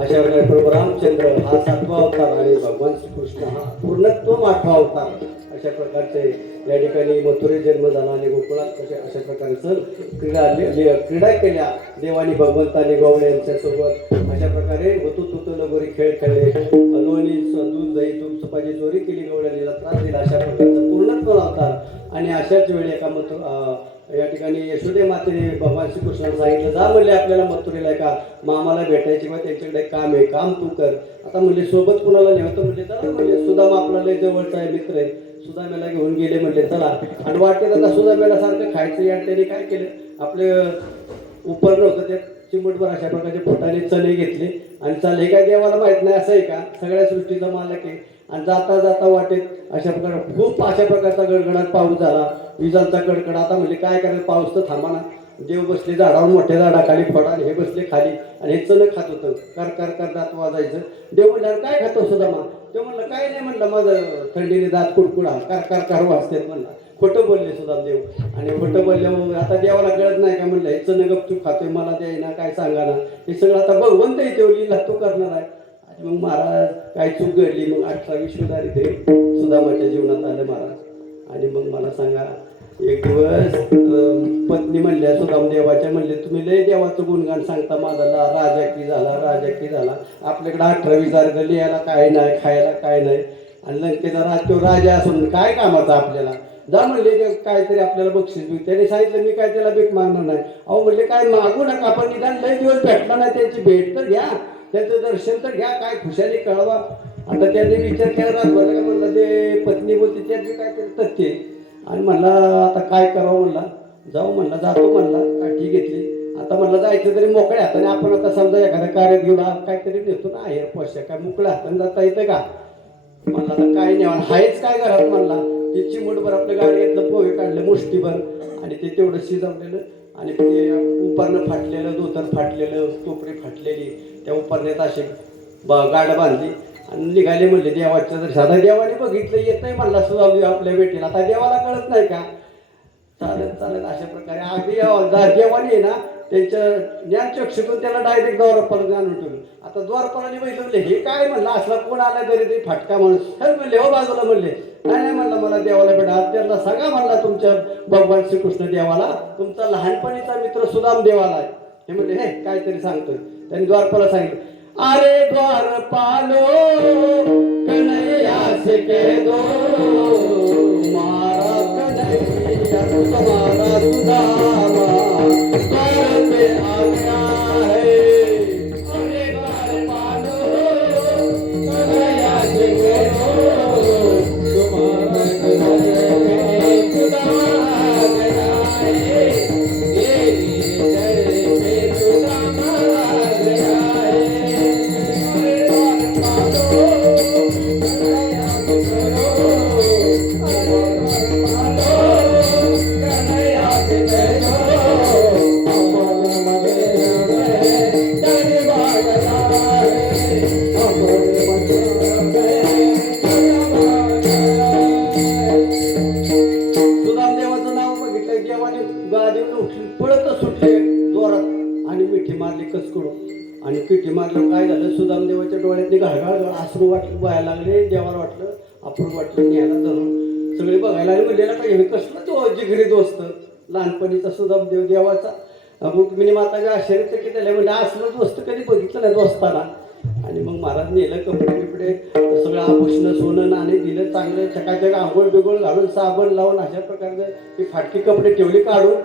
अशा प्रकारे प्रभू रामचंद्र हा 7वा अवतार आणि भगवान श्रीकृष्ण हा पूर्णत्व 8वा अवतार. अशा प्रकारचे या ठिकाणी मथुरे जन्म झाला आणि गोकुळात अशा प्रकारे सर क्रीडा केल्या देवानी भगवंताने गवळे यांच्यासोबत. अशा प्रकारे होतो लगोरी खेळ खेळले, लोणी दूध दही तूप चपाची चोरी केली, गवळ्याला त्रास दिला. अशा प्रकारचा पूर्णत्व अवतार. आणि अशाच वेळी एका या ठिकाणी यशोदे मातेने भगवान श्रीकृष्णाला सांगितलं, जा म्हणले आपल्याला मथुरेला का मामाला भेटायची, मग त्यांच्याकडे काम आहे, काम तू कर. आता म्हणले सोबत कुणाला नेवतो म्हणले, चला म्हणले सुदामा आपला लय जवळचा आहे, मित्र आहे, सुदाम्याला घेऊन गेले म्हणले चला. आणि वाटेत आता सुदाम्याला सारखं खायचं या त्याने काय केलं, आपले उपरण होतं ते चिमटभर अशा प्रकारचे फुटाने चणे घेतले आणि चालले. काय देवाला माहित नाही असं आहे का, सगळ्या सृष्टीचा मालक आहे. आणि जाता जाता वाटेत अशा प्रकारे खूप अशा प्रकारचा गडगडाट पाऊस झाला, विजांचा कडकड. आता म्हणजे काय करायचं, पाऊस तर थांबा ना. देव बसले झाडावर, मोठ्या झाडाखाली फळा, हे बसले खाली आणि हे चणक खात होतं. कर कर कर दात वाजायचं. देव म्हणल्यावर काय खातो सुदामा? ते म्हणलं काय नाही म्हणलं, माझं थंडीने दात कुडकुडा कर कर कर वाजतात म्हणला. खोटं बोलले सुद्धा देव. आणि खोटं बोलल्यावर आता देवाला कळत नाही का म्हणलं, हे चणक गपचूप खातोय, मला द्यायना काय सांगा ना. हे सगळं आता भगवंत येते लिहिला तो करणार आहे. आणि मग महाराज काय चूक घडली, मग 18 विश्वदारिद्र्य सुदामाच्या जीवनात आलं महाराज. आणि मग मला सांगा, एक दिवस पत्नी म्हणल्या सुदाम देवाच्या, म्हणले तुम्ही लय देवाचं गुणगान सांगता, माझा राजा की झाला. आपल्याकडे 18 विचार लिहायला काय नाही, खायला काय नाही, आणि लंकेचा तो राजा असून काय कामाचा आपल्याला. जा म्हणले ते काहीतरी आपल्याला बक्षीस देऊ. त्याने सांगितलं मी काय त्याला भीक मागणार नाही. अहो म्हणले काय मागू नका, पण निदान लय दिवस भेटला नाही, त्यांची भेट तर घ्या, त्याचं दर्शन तर घ्या, काय खुशाली कळवा. आता त्याने विचार केला रातभर का म्हणलं, ते पत्नी बोलते त्यात काहीतरी तथ्य. आणि म्हणला आता काय करावं म्हणला, जाऊ म्हणला, जातो म्हणला, काठी घेतली. आता आता म्हणलं जायचं तरी मोकळ्या हाताने आपण आता समजा एखाद्या कार्यात गेला काहीतरी नेतो ना हे पोशाख काय मोकळ्या हाताने जाता येतं का म्हणलं आता काय नाही हायच काय घरात म्हणला ते चिमूटभर आपलं गाडीतलं पोहे काढलं मुष्टीभर आणि ते तेवढं शिजवलेलं आणि ते उपरणं फाटलेलं धोतर फाटलेलं टोपरी फाटलेली त्या उपरण्यात असे गाड बांधली आणि निघाले म्हणले देवाच्या जर साधा देवाने बघितलं येत नाही म्हणला सुद्धा आपल्या भेटीला आता देवाला कळत नाही का चालत चालत अशा प्रकारे अगदी देवाने ना त्यांच्या ज्ञानचक्षुतून त्याला डायरेक्ट द्वारपाला आणून ठेवलं आता द्वारपालाने बघितलं म्हणले हे काय म्हणलं असला कोण आला तरी ते फाटका माणूस हर म्हणले हो बाजूला म्हणले नाही म्हणलं मला देवाला भेटा त्याला सांगा म्हणला तुमच्या भगवान श्रीकृष्ण देवाला तुमचा लहानपणीचा मित्र सुदाम देवाला आहे हे म्हणले हे काहीतरी सांगतोय त्यांनी द्वारपाला सांगितलं अरे द्वारपालो कन्हैया से कह दो मारा कन्हैया तुम्हारा सुदामा द्वार पे आ गया है अरे द्वारपालो कन्हैया से कह दो तुम्हारा कन्हैया सुदामा आ गया है जय सुदामा आ गया है आणि पिठी मारलं काय झालं सुदामदेवाच्या डोळ्यातली घाळघाळ आसरू वाटलं व्हायला लागले देवाला वाटलं आपण वाटलं न्यायला धरून सगळे बघायला लागले म्हणलेला काय हे कसलं तो जिगरी दोस्त लहानपणीचा सुदामदेव देवाचा रुक्मिणी माताच्या आश्चर्यचकित झाल्या म्हणजे असलं दोस्त कधी बघितलं नाही दोस्ताला आणि मग महाराज नेलं कपडे बिपडे सगळं आभूषण सोनं नाणे दिलं चांगलं चकाचक आंघोळ बिघोळ घालून साबण लावून अशा प्रकारचे ती फाटकी कपडे ठेवली काढून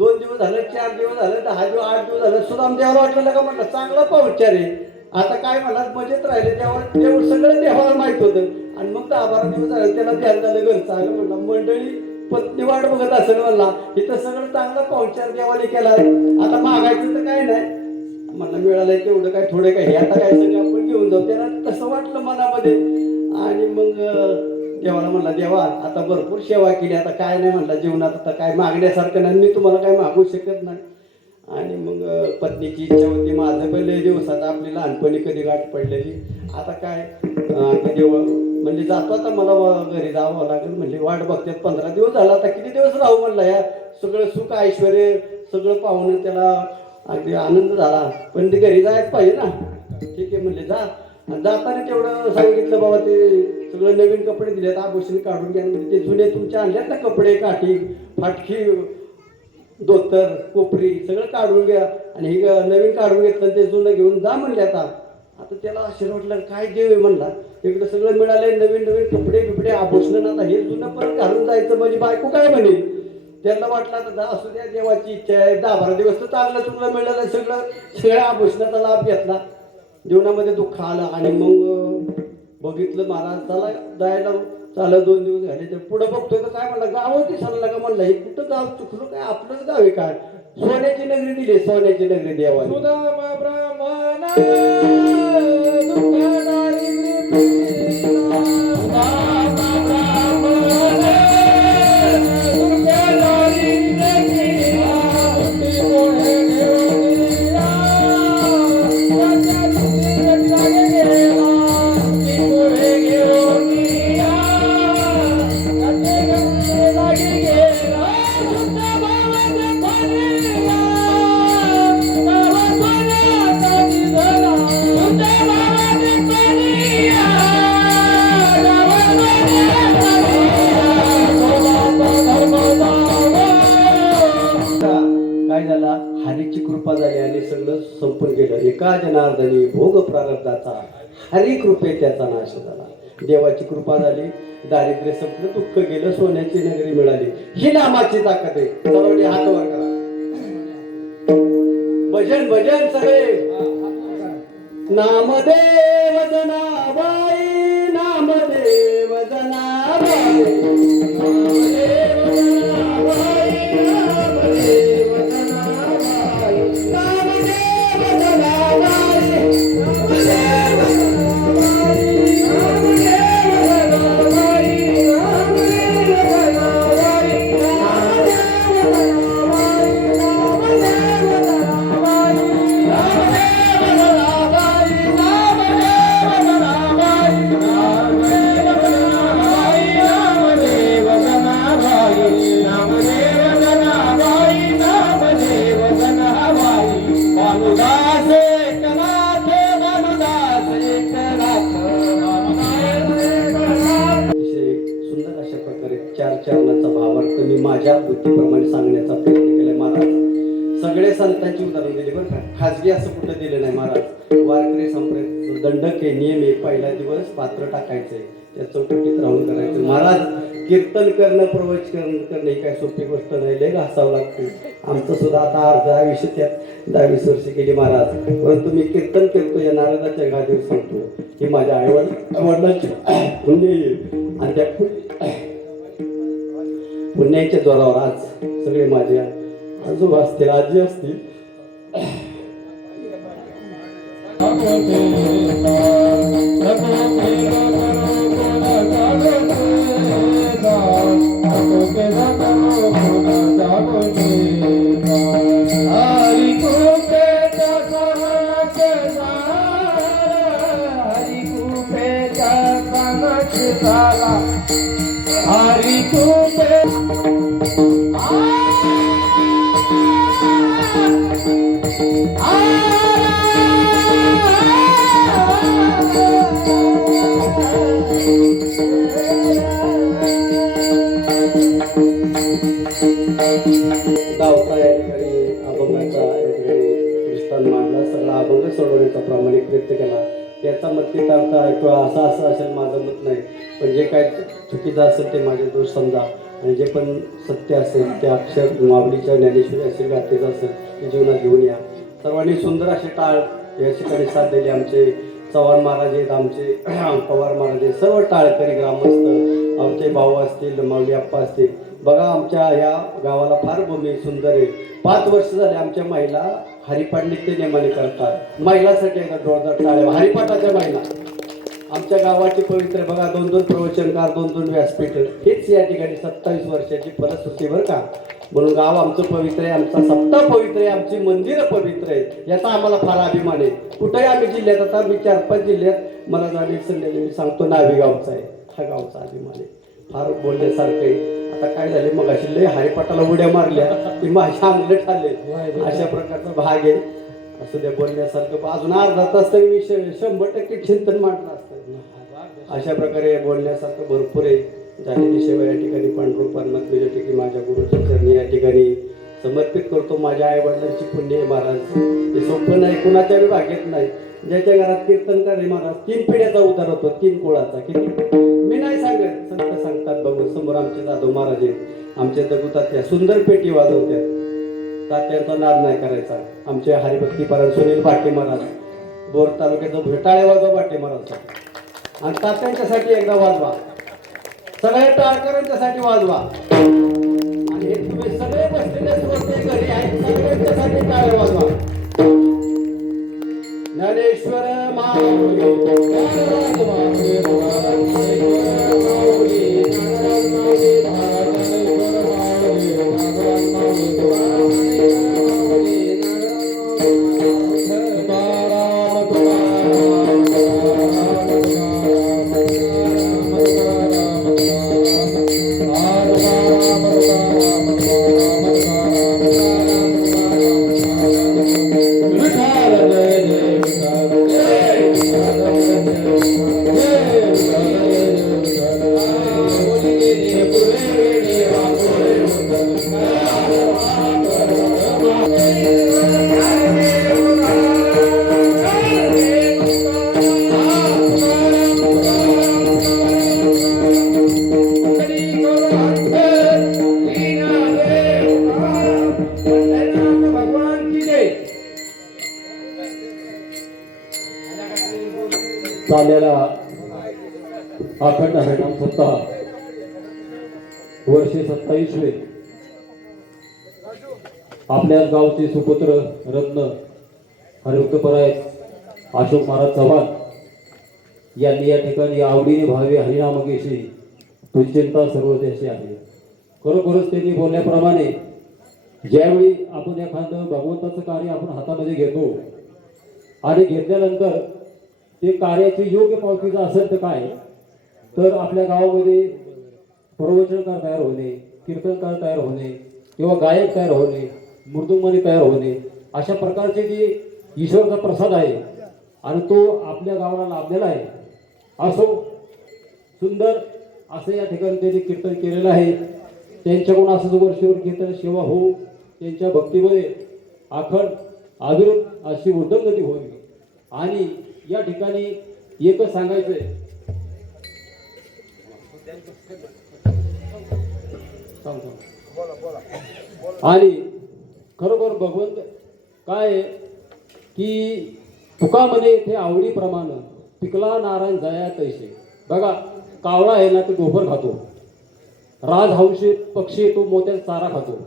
2 दिवस झालं 4 दिवस झालं 10 दिवस 8 दिवस झालं सुदामदेवाला वाटलं का म्हटलं चांगला पाहुणचार आहे आता काय म्हणा मजेत राहिले तेवढं सगळं देवाला माहित होतं आणि मग 10-12 दिवस झाले त्याला ध्यान झालं घरचं आलं म्हणलं मंडळी पत्नी वाट बघत असेल म्हणला इथं सगळं चांगला पाहुणचार देवाने केला आता मागायचं तर काय नाही मला मिळालंय तेवढं काय थोडे काय हे आता काय सगळं आपण घेऊन जाऊ त्याला तसं वाटलं मनामध्ये आणि मग देवाला म्हणला देवा आता भरपूर सेवा केली आता काय नाही म्हणला जीवनात आता काय मागण्यासारखं नाही मी तुम्हाला काय मागू शकत नाही आणि मग पत्नीची इच्छा होती माझं पहिले दिवसात आपली लहानपणी कधी गाठ पडलेली आता काय देव म्हणजे जातो आता मला घरी जावं लागेल म्हणजे वाट बघतात 15 दिवस झाला आता किती दिवस राहू म्हणला या सगळं सुख ऐश्वर सगळं पाहून त्याला अगदी आनंद झाला पण ते घरी जायच पाहिजे ना ठीक आहे म्हणले जा जाताना तेवढं सांगितलं बाबा ते सगळं नवीन कपडे दिलेत आभूषण काढून घ्या म्हणजे ते जुने तुमचे आणलेत ना कपडे काठी फाटकी धोतर कोपरी सगळं काढून घ्या आणि हे नवीन काढून घेतलं ते जुनं घेऊन जा म्हणले आता त्याला आश्चर्य वाटलं काय देव आहे म्हणला इकडे सगळं मिळालंय नवीन नवीन कपडे बिपडे आभूषण आता हे जुनं परत घालून जायचं म्हणजे बायको काय म्हणेल त्यांना वाटलं आता असू द्या देवाची इच्छा आहे 10-12 दिवस तर चांगलं चुकलं मिळालं सगळ्या आभूषणाचा लाभ घेतला जीवनामध्ये दुःख आलं आणि मग बघितलं महाराज चला जायला चालत 2 दिवस झाले तर पुढं बघतोय तर काय म्हणलं गाव दिसायला का म्हणलं हे कुठं गाव चुकलं काय आपलंच गाव आहे काय सोन्याची नगरी दिली सोन्याची नगरी देवाने सुदामा ब्राह्मण हरीची कृपा झाली आणि सगळं संपून गेलं एका जनार्दनी भोग प्रारब्धाचा हरी कृपे त्याचा नाश झाला देवाची कृपा झाली दारिद्र्य संपलं दुःख गेलं सोन्याची नगरी मिळाली ही नामाची ताकद आहे सर्वांनी हात वर करा भजन भजन सगळे नामदेव जनाबाई नामदेव जनाबाई नामदेव जनाबाई नामदेव जनाबाई पद्धतीप्रमाणे सांगण्याचा प्रयत्न केलाय महाराज. सगळे संतांची उदाहरण दिली बरं का, खाजगी असं कुठं दिलं नाही महाराज. वारकरी संप्रदाय दंडक आहे, नियम आहे, पहिला दिवस पात्र टाकायचंय, त्या चौकटीत राहून करायचं महाराज. कीर्तन करणं, प्रवचन करणं ही काही सोपी गोष्ट नाही, लय घासावं लागते. आमचं सुद्धा आता अर्धा आयुष्य त्यात 10-20 वर्ष केली महाराज. परंतु मी कीर्तन करतो या नारदाच्या गादीवर सांगतो की माझ्या वडिलांची पुण्य येईल आणि त्या पुण्याच्या जोरावर आज सगळे माझे आजोबा असतील, आजी असतील, हरी कृपे गावचा या ठिकाणी अभंगाचा या ठिकाणी दृष्टांत मांडला, सगळा अभंग सोडवण्याचा प्रामाणिक प्रयत्न केला. त्याचा मतीत अर्थ आहे किंवा असं असेल माझं मत नाही, पण जे काय चुकीचं असेल ते माझे दोष समजा, आणि जे पण सत्य असेल ते अक्षर माऊलीच्या ज्ञानेश्वरी असेल, गाथेचं असेल ते जीवनात घेऊन या. सर्वांनी सुंदर असे टाळ या ठिकाणी साथ दिले. आमचे चव्हाण महाराज आहेत, आमचे पवार महाराज आहेत, सर्व टाळकरी ग्रामस्थ, आमचे भाऊ असतील, माऊली आप्पा असतील. बघा आमच्या ह्या गावाला फार भूमी सुंदर आहे. 5 वर्ष झाले आमच्या महिला हरिपाठ नित्य नेमाने करतात. महिलासाठी एकदा जोरदार टाळ्या. हरिपाठाच्या महिला आमच्या गावाची पवित्र बघा, 2-2 प्रवचनकार, 2-2 व्यासपीठ, हेच या ठिकाणी 27 वर्षाची फलश्रुती बरं का. म्हणून गाव आमचं पवित्र आहे, आमचा सप्ताह पवित्र आहे, आमची मंदिरं पवित्र आहेत, याचा आम्हाला फार अभिमान आहे. कुठेही आम्ही जिल्ह्यात, आता मी 4-5 जिल्ह्यात मला जाणे संध्याने मी सांगतो नावी गावचा आहे, हा गावचा अभिमान आहे. फार बोलण्यासारखं आहे. आता काय झाले, मग अशी लय हरिपाठाला उड्या मारल्या की माझ्या अंगलट आले, अशा प्रकारचा भाग आहे. असं त्या बोलण्यासारखं अजून अर्धा तास तरी मी 100% चिंतन मांडलं असतं. अशा प्रकारे बोलण्यासारखं भरपूर आहे. झालेली सेवा या ठिकाणी पांडुरंग परमात्म्याच्या ठिकाणी माझ्या गुरुच्या चरणी या ठिकाणी समर्पित करतो. माझ्या आई वडिलांची पुण्य आहे महाराज, हे सोपं नाही, कुणाच्या बी भाग्यात नाही. ज्याच्या घरात कीर्तनकार आहे महाराज, 3 पिढ्याचा उद्धार होतो, 3 कुळाचा. किती मी नाही सांगत, संत सांगतात. बघू समोर आमचे जाधव महाराज आहेत, आमच्या दगुतात्या सुंदर पेटी वाजवतात. तात्यांचा नाद नाही करायचा. आमचे हरिभक्तीपरायण सुनील भाटे महाराज, बोर तालुक्याचा भेटाळे वाजवा भाटे महाराज, आणि तात्यांच्यासाठी एकदा वाजवा, सगळ्या टाळकरांच्यासाठी वाजवा, आणि हे तुम्ही सगळे बसलेले श्रोते घरी आहेत सगळ्यांच्यासाठी टाळ्या वाजवा. ज्ञानेश्वर चाललेला अखंड हरिनाम सप्ताह वर्षे 27वे आपल्याच गावचे सुपुत्र रत्न हरिभक्तपरायण अशोक महाराज चव्हाण यांनी या ठिकाणी आवडीने भावे हरिनामकेशी तुझ्यंता सर्वदेशी आहे. खरोखरच त्यांनी बोलल्याप्रमाणे ज्यावेळी आपण एखादं भगवंताचं कार्य आपण हातामध्ये घेतो आणि घेतल्यानंतर ते कार्याची योग्य पावतीचं असेल तर काय, तर आपल्या गावामध्ये प्रवचनकार तयार होणे, कीर्तनकार तयार होणे किंवा गायक तयार होणे, मृदुंगमणी तयार होणे, अशा प्रकारचे जे ईश्वराचा प्रसाद आहे आणि तो आपल्या गावाला लाभलेला आहे. असो सुंदर असं या ठिकाणी त्यांनी कीर्तन केलेलं आहे. त्यांच्याकडून असंच वर्षभर कीर्तन सेवा हो, त्यांच्या भक्तीमध्ये अखंड अविरत अशी उद्दंगती होईल. आणि या ठिकाणी एकच सांगायचंय, आणि खरोखर भगवंत काय आहे की तुका म्हणे ते आवडीप्रमाणे पिकला नारायण जया तैसे. बघा, कावळा आहे ना तो डोबर खातो, राजहंशी पक्षी तो मोत्याचा चारा खातो,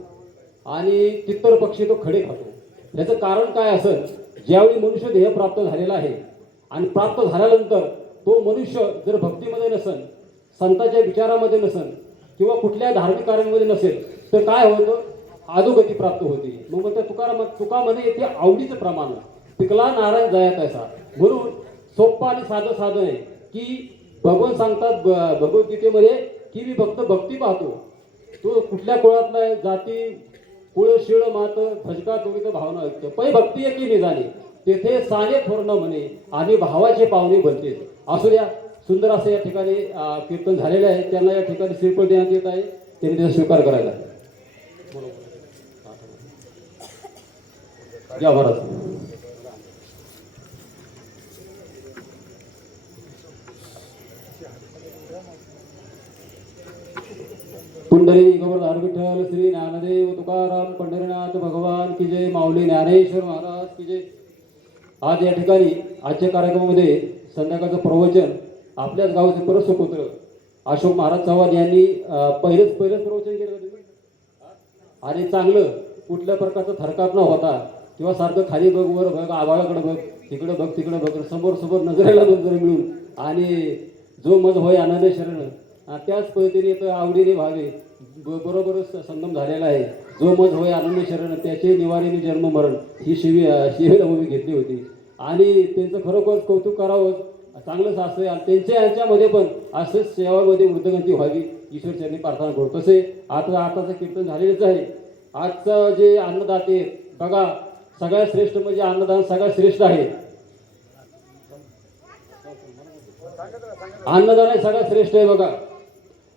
आणि तित्तर पक्षी तो खडे खातो. याचं कारण काय असेल, ज्यावेळी मनुष्य देह प्राप्त झालेला आहे आणि प्राप्त झाल्यानंतर तो मनुष्य जर भक्तीमध्ये नसेल, संतांच्या विचारामध्ये नसेल, किंवा कुठल्या धार्मिक कार्यांमध्ये नसेल, तर काय होतं, अधोगती प्राप्त होते. मग म्हणतात तुका म्हणे ते आवडीचं प्रमाण पिकला नारायण जया तैसा. म्हणून सोप्पा आणि साधं साधं आहे की भगवान सांगतात भगवद्गीतेमध्ये की मी फक्त भक्ती पाहतो, तो कुठल्या कुळातला आहे, जाती कुळ शिळ मात भजका तोडीत भावना ऐकतो, पै भक्ती की निजाणे तेथे साने थोरण म्हणे आणि भावाचे पाहुणे बनते. असू द्या, सुंदर असं या ठिकाणी कीर्तन झालेलं आहे. त्यांना या ठिकाणी श्रीफळ देण्यात येत आहे, त्यांनी त्याचा स्वीकार करायला. या महाराज. पुंडरी गोवर्धन विठ्ठल श्री ज्ञानदेव तुकाराम पंढरीनाथ भगवान की जय. माऊली ज्ञानेश्वर महाराज की जय. आज या ठिकाणी आजच्या कार्यक्रमामध्ये संध्याकाळचं प्रवचन आपल्याच गावचे परसपुत्र अशोक महाराज चव्हाण यांनी पहिलेच प्रवचन केलं होतं, आणि चांगलं कुठल्या प्रकारचा थरकाप न होता किंवा सारखं खाली बघ वर बघ आभाळाकडे बघ तिकडं बघ तिकडं बघ समोर समोर नजरेला नजर मिळून, आणि जो मज होय आनंद शरण त्याच पद्धतीने तर आवडीने भावे बरोबरच संगम झालेला आहे. जो मज होय आनंद शरण त्याचे निवारीने जन्म मरण ही शिवेला भूमी घेतली होती, आणि त्यांचं खरोखर कौतुक करावं, चांगलंच असं. आणि त्यांच्या यांच्यामध्ये पण असंच सेवामध्ये वृद्धगती व्हावी ईश्वरचरणी प्रार्थना करतो. तसे आताचं कीर्तन झालेलंच आहे. आजचं जे अन्नदाते बघा, सगळ्यात श्रेष्ठ म्हणजे अन्नदान सगळ्यात श्रेष्ठ आहे. अन्नदान हे सगळ्यात श्रेष्ठ आहे बघा,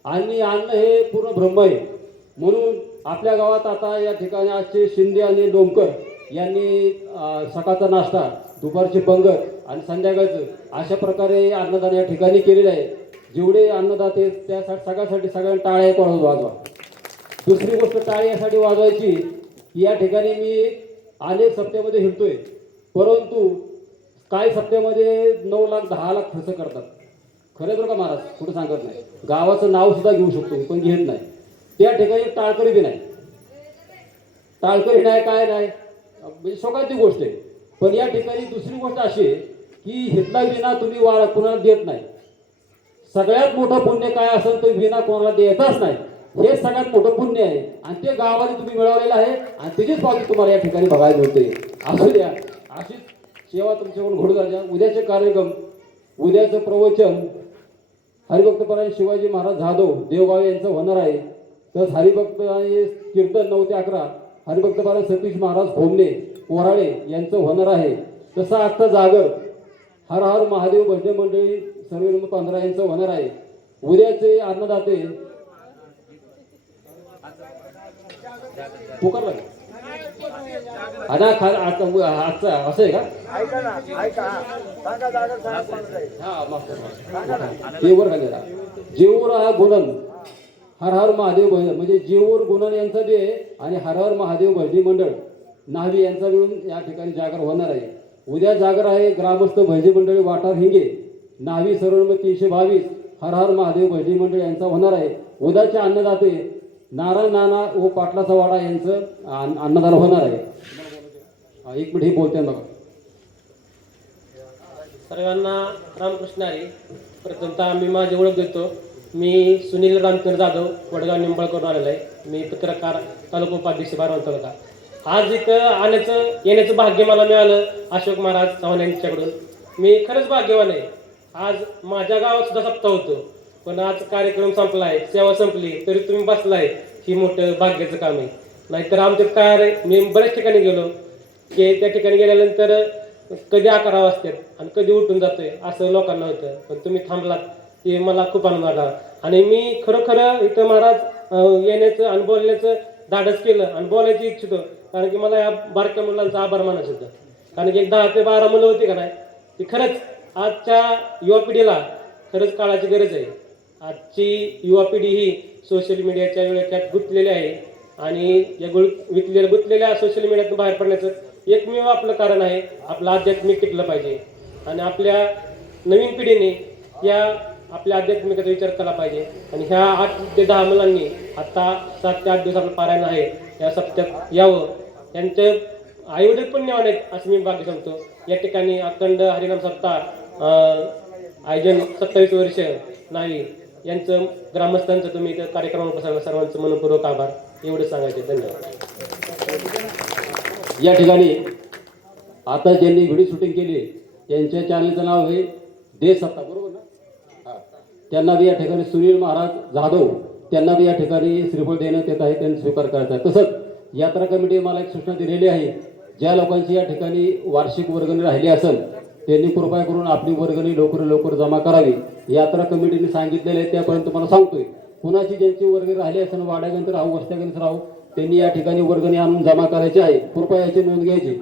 आणि अन्न हे पूर्ण ब्रह्म आहे. म्हणून आपल्या गावात आता या ठिकाणी आजचे शिंदे आणि डोमकर यांनी सकाळचा नाश्ता, दुपारची पंगत आणि संध्याकाळचं अशा प्रकारे अन्नदान या ठिकाणी केलेलं आहे. जेवढे अन्नदाते त्यासाठी सगळ्यासाठी सगळ्यांना टाळ्या वाजवा. दुसरी गोष्ट टाळी यासाठी वाजवायची की या ठिकाणी मी अनेक सप्त्यामध्ये हिंडतोय, परंतु काही सप्त्यामध्ये 9 लाख 10 लाख खर्च करतात. खरं बरं का महाराज, कुठं सांगत नाही, गावाचं नाव सुद्धा घेऊ शकतो पण घेत नाही. त्या ठिकाणी टाळकरी बी नाही, टाळकरी नाही, काय नाही, म्हणजे शोकाची गोष्ट आहे. पण या ठिकाणी दुसरी गोष्ट अशी आहे की हितला विना तुम्ही कुणाला देत नाही. सगळ्यात मोठं पुण्य काय असेल तर विना कोणाला द्यायचाच नाही, हे सगळ्यात मोठं पुण्य आहे, आणि ते गावाने तुम्ही मिळवलेलं आहे, आणि त्याचीच पावती तुम्हाला या ठिकाणी बघायला मिळते. असू द्या, अशीच सेवा तुमच्याकडून घडू द्या. उद्याचे कार्यक्रम, उद्याचं प्रवचन हरिभक्तपरायण शिवाजी महाराज जाधव देवगाव यांचं होणार आहे. तर हरिभक्त आणि कीर्तन 9 ते 11 हरिभक्तपरायण सतीश महाराज भोमने कोराळे यांचं होणार आहे. तसं आजचा जागर हर हर महादेव भजन मंडळी सर्वे नंबर 15 यांचं होणार आहे. उद्याचे अन्नदाते पुकारला आजचा असं आहे का? जेऊर हा गुणन हर हर महादेव भजन, म्हणजे जेऊर गुणन यांचा बी आहे आणि हर हर महादेव भजनी मंडळ नावी यांचा मिळून या ठिकाणी जागर होणार आहे. उद्या जागर आहे ग्रामस्थ भजनी मंडळी वाटार हिंगे नावी सर्व नंबर 322 हर हर महादेव भजनी मंडळ यांचा होणार आहे. उद्याचे अन्नदाते नारायण नाना व पाटलाचा वाडा यांचं अन्नदान होणार आहे. एक मिनिट हे बोलते बघा. सर्वांना रामकृष्ण हरी. प्रथमतः मी माझी ओळख देतो. मी सुनील रामचंद्र जाधव, वडगाव निंबाळकरून आलेला आहे. मी पत्रकार, तालुका उपाध्यक्ष बारामती तालुका. आज इथं येण्याचं भाग्य मला मिळालं अशोक महाराज चव्हाण यांच्याकडून. मी खरंच भाग्यवान आहे. आज माझ्या गावात सुद्धा सप्ताह होतो, पण आज कार्यक्रम संपलाय, सेवा संपली, तरी तुम्ही बसलाय, ही मोठं भाग्याचं काम आहे. नाहीतर आमच्यात काय रे, मी बऱ्याच ठिकाणी गेलो की त्या ठिकाणी गेल्यानंतर कधी 11 वाजतात आणि कधी उठून जातोय असं लोकांना होतं, पण तुम्ही थांबलात, ते मला खूप आनंद वाटला. आणि मी खरोखर इथं महाराज येण्याचं आणि बोलण्याचं धाडस केलं आणि बोलायची इच्छितो, कारण की मला या बारक्या मुलांचा आभार मानायचं होतं. कारण की एक 10 ते 12 मुलं होती का नाही, ती खरंच आजच्या युवा पिढीला खरंच काळाची गरज आहे. आजची युवा पिढी ही सोशल मीडियाच्या विळख्यात गुंतलेली आहे आणि या गुंतलेल्या सोशल मीडियातून बाहेर पडण्याचं एकमेव आपलं कारण आहे, आपलं आध्यात्मिक टिकलं पाहिजे. आणि आपल्या नवीन पिढीने या आपल्या आध्यात्मिकाचा विचार केला पाहिजे. आणि ह्या 8 ते 10 मुलांनी आता 7 ते 8 दिवस आपलं पारायण आहे या सप्त्यात यावं. त्यांचे आईवडील पण न्यावं नाहीत असं मी भाग्य सांगतो. या ठिकाणी अखंड हरिनाम सप्ताह आयोजन 27 वर्ष नाही यांचं ग्रामस्थांचं तुम्ही इथं कार्यक्रमाला सर्वांचं मनपूर्वक आभार एवढं सांगायचे. धन्यवाद. या ठिकाणी आता ज्यांनी व्हिडिओ शूटिंग केली त्यांच्या चॅनलचं नाव आहे देश सत्ता, बरोबर ना? त्यांना बी या ठिकाणी सुनील महाराज जाधव त्यांना बी या ठिकाणी श्रीफळ देण्यात येत आहे, त्यांनी स्वीकार करायचा आहे. तसंच यात्रा कमिटी मला एक सूचना दिलेली आहे, ज्या लोकांची या ठिकाणी वार्षिक वर्गणी राहिली असेल त्यांनी कृपया करून आपली वर्गणी लवकर जमा करावी. यात्रा कमिटीने सांगितलेले आहे त्यापर्यंत तुम्हाला सांगतोय. कुणाची ज्यांची वर्गणी राहिली असेल वाड्यागंत राहू वस्त्यागंत राहू त्यांनी या ठिकाणी वर्गणी आणून जमा करायची आहे. कृपया याची नोंद घ्यायची.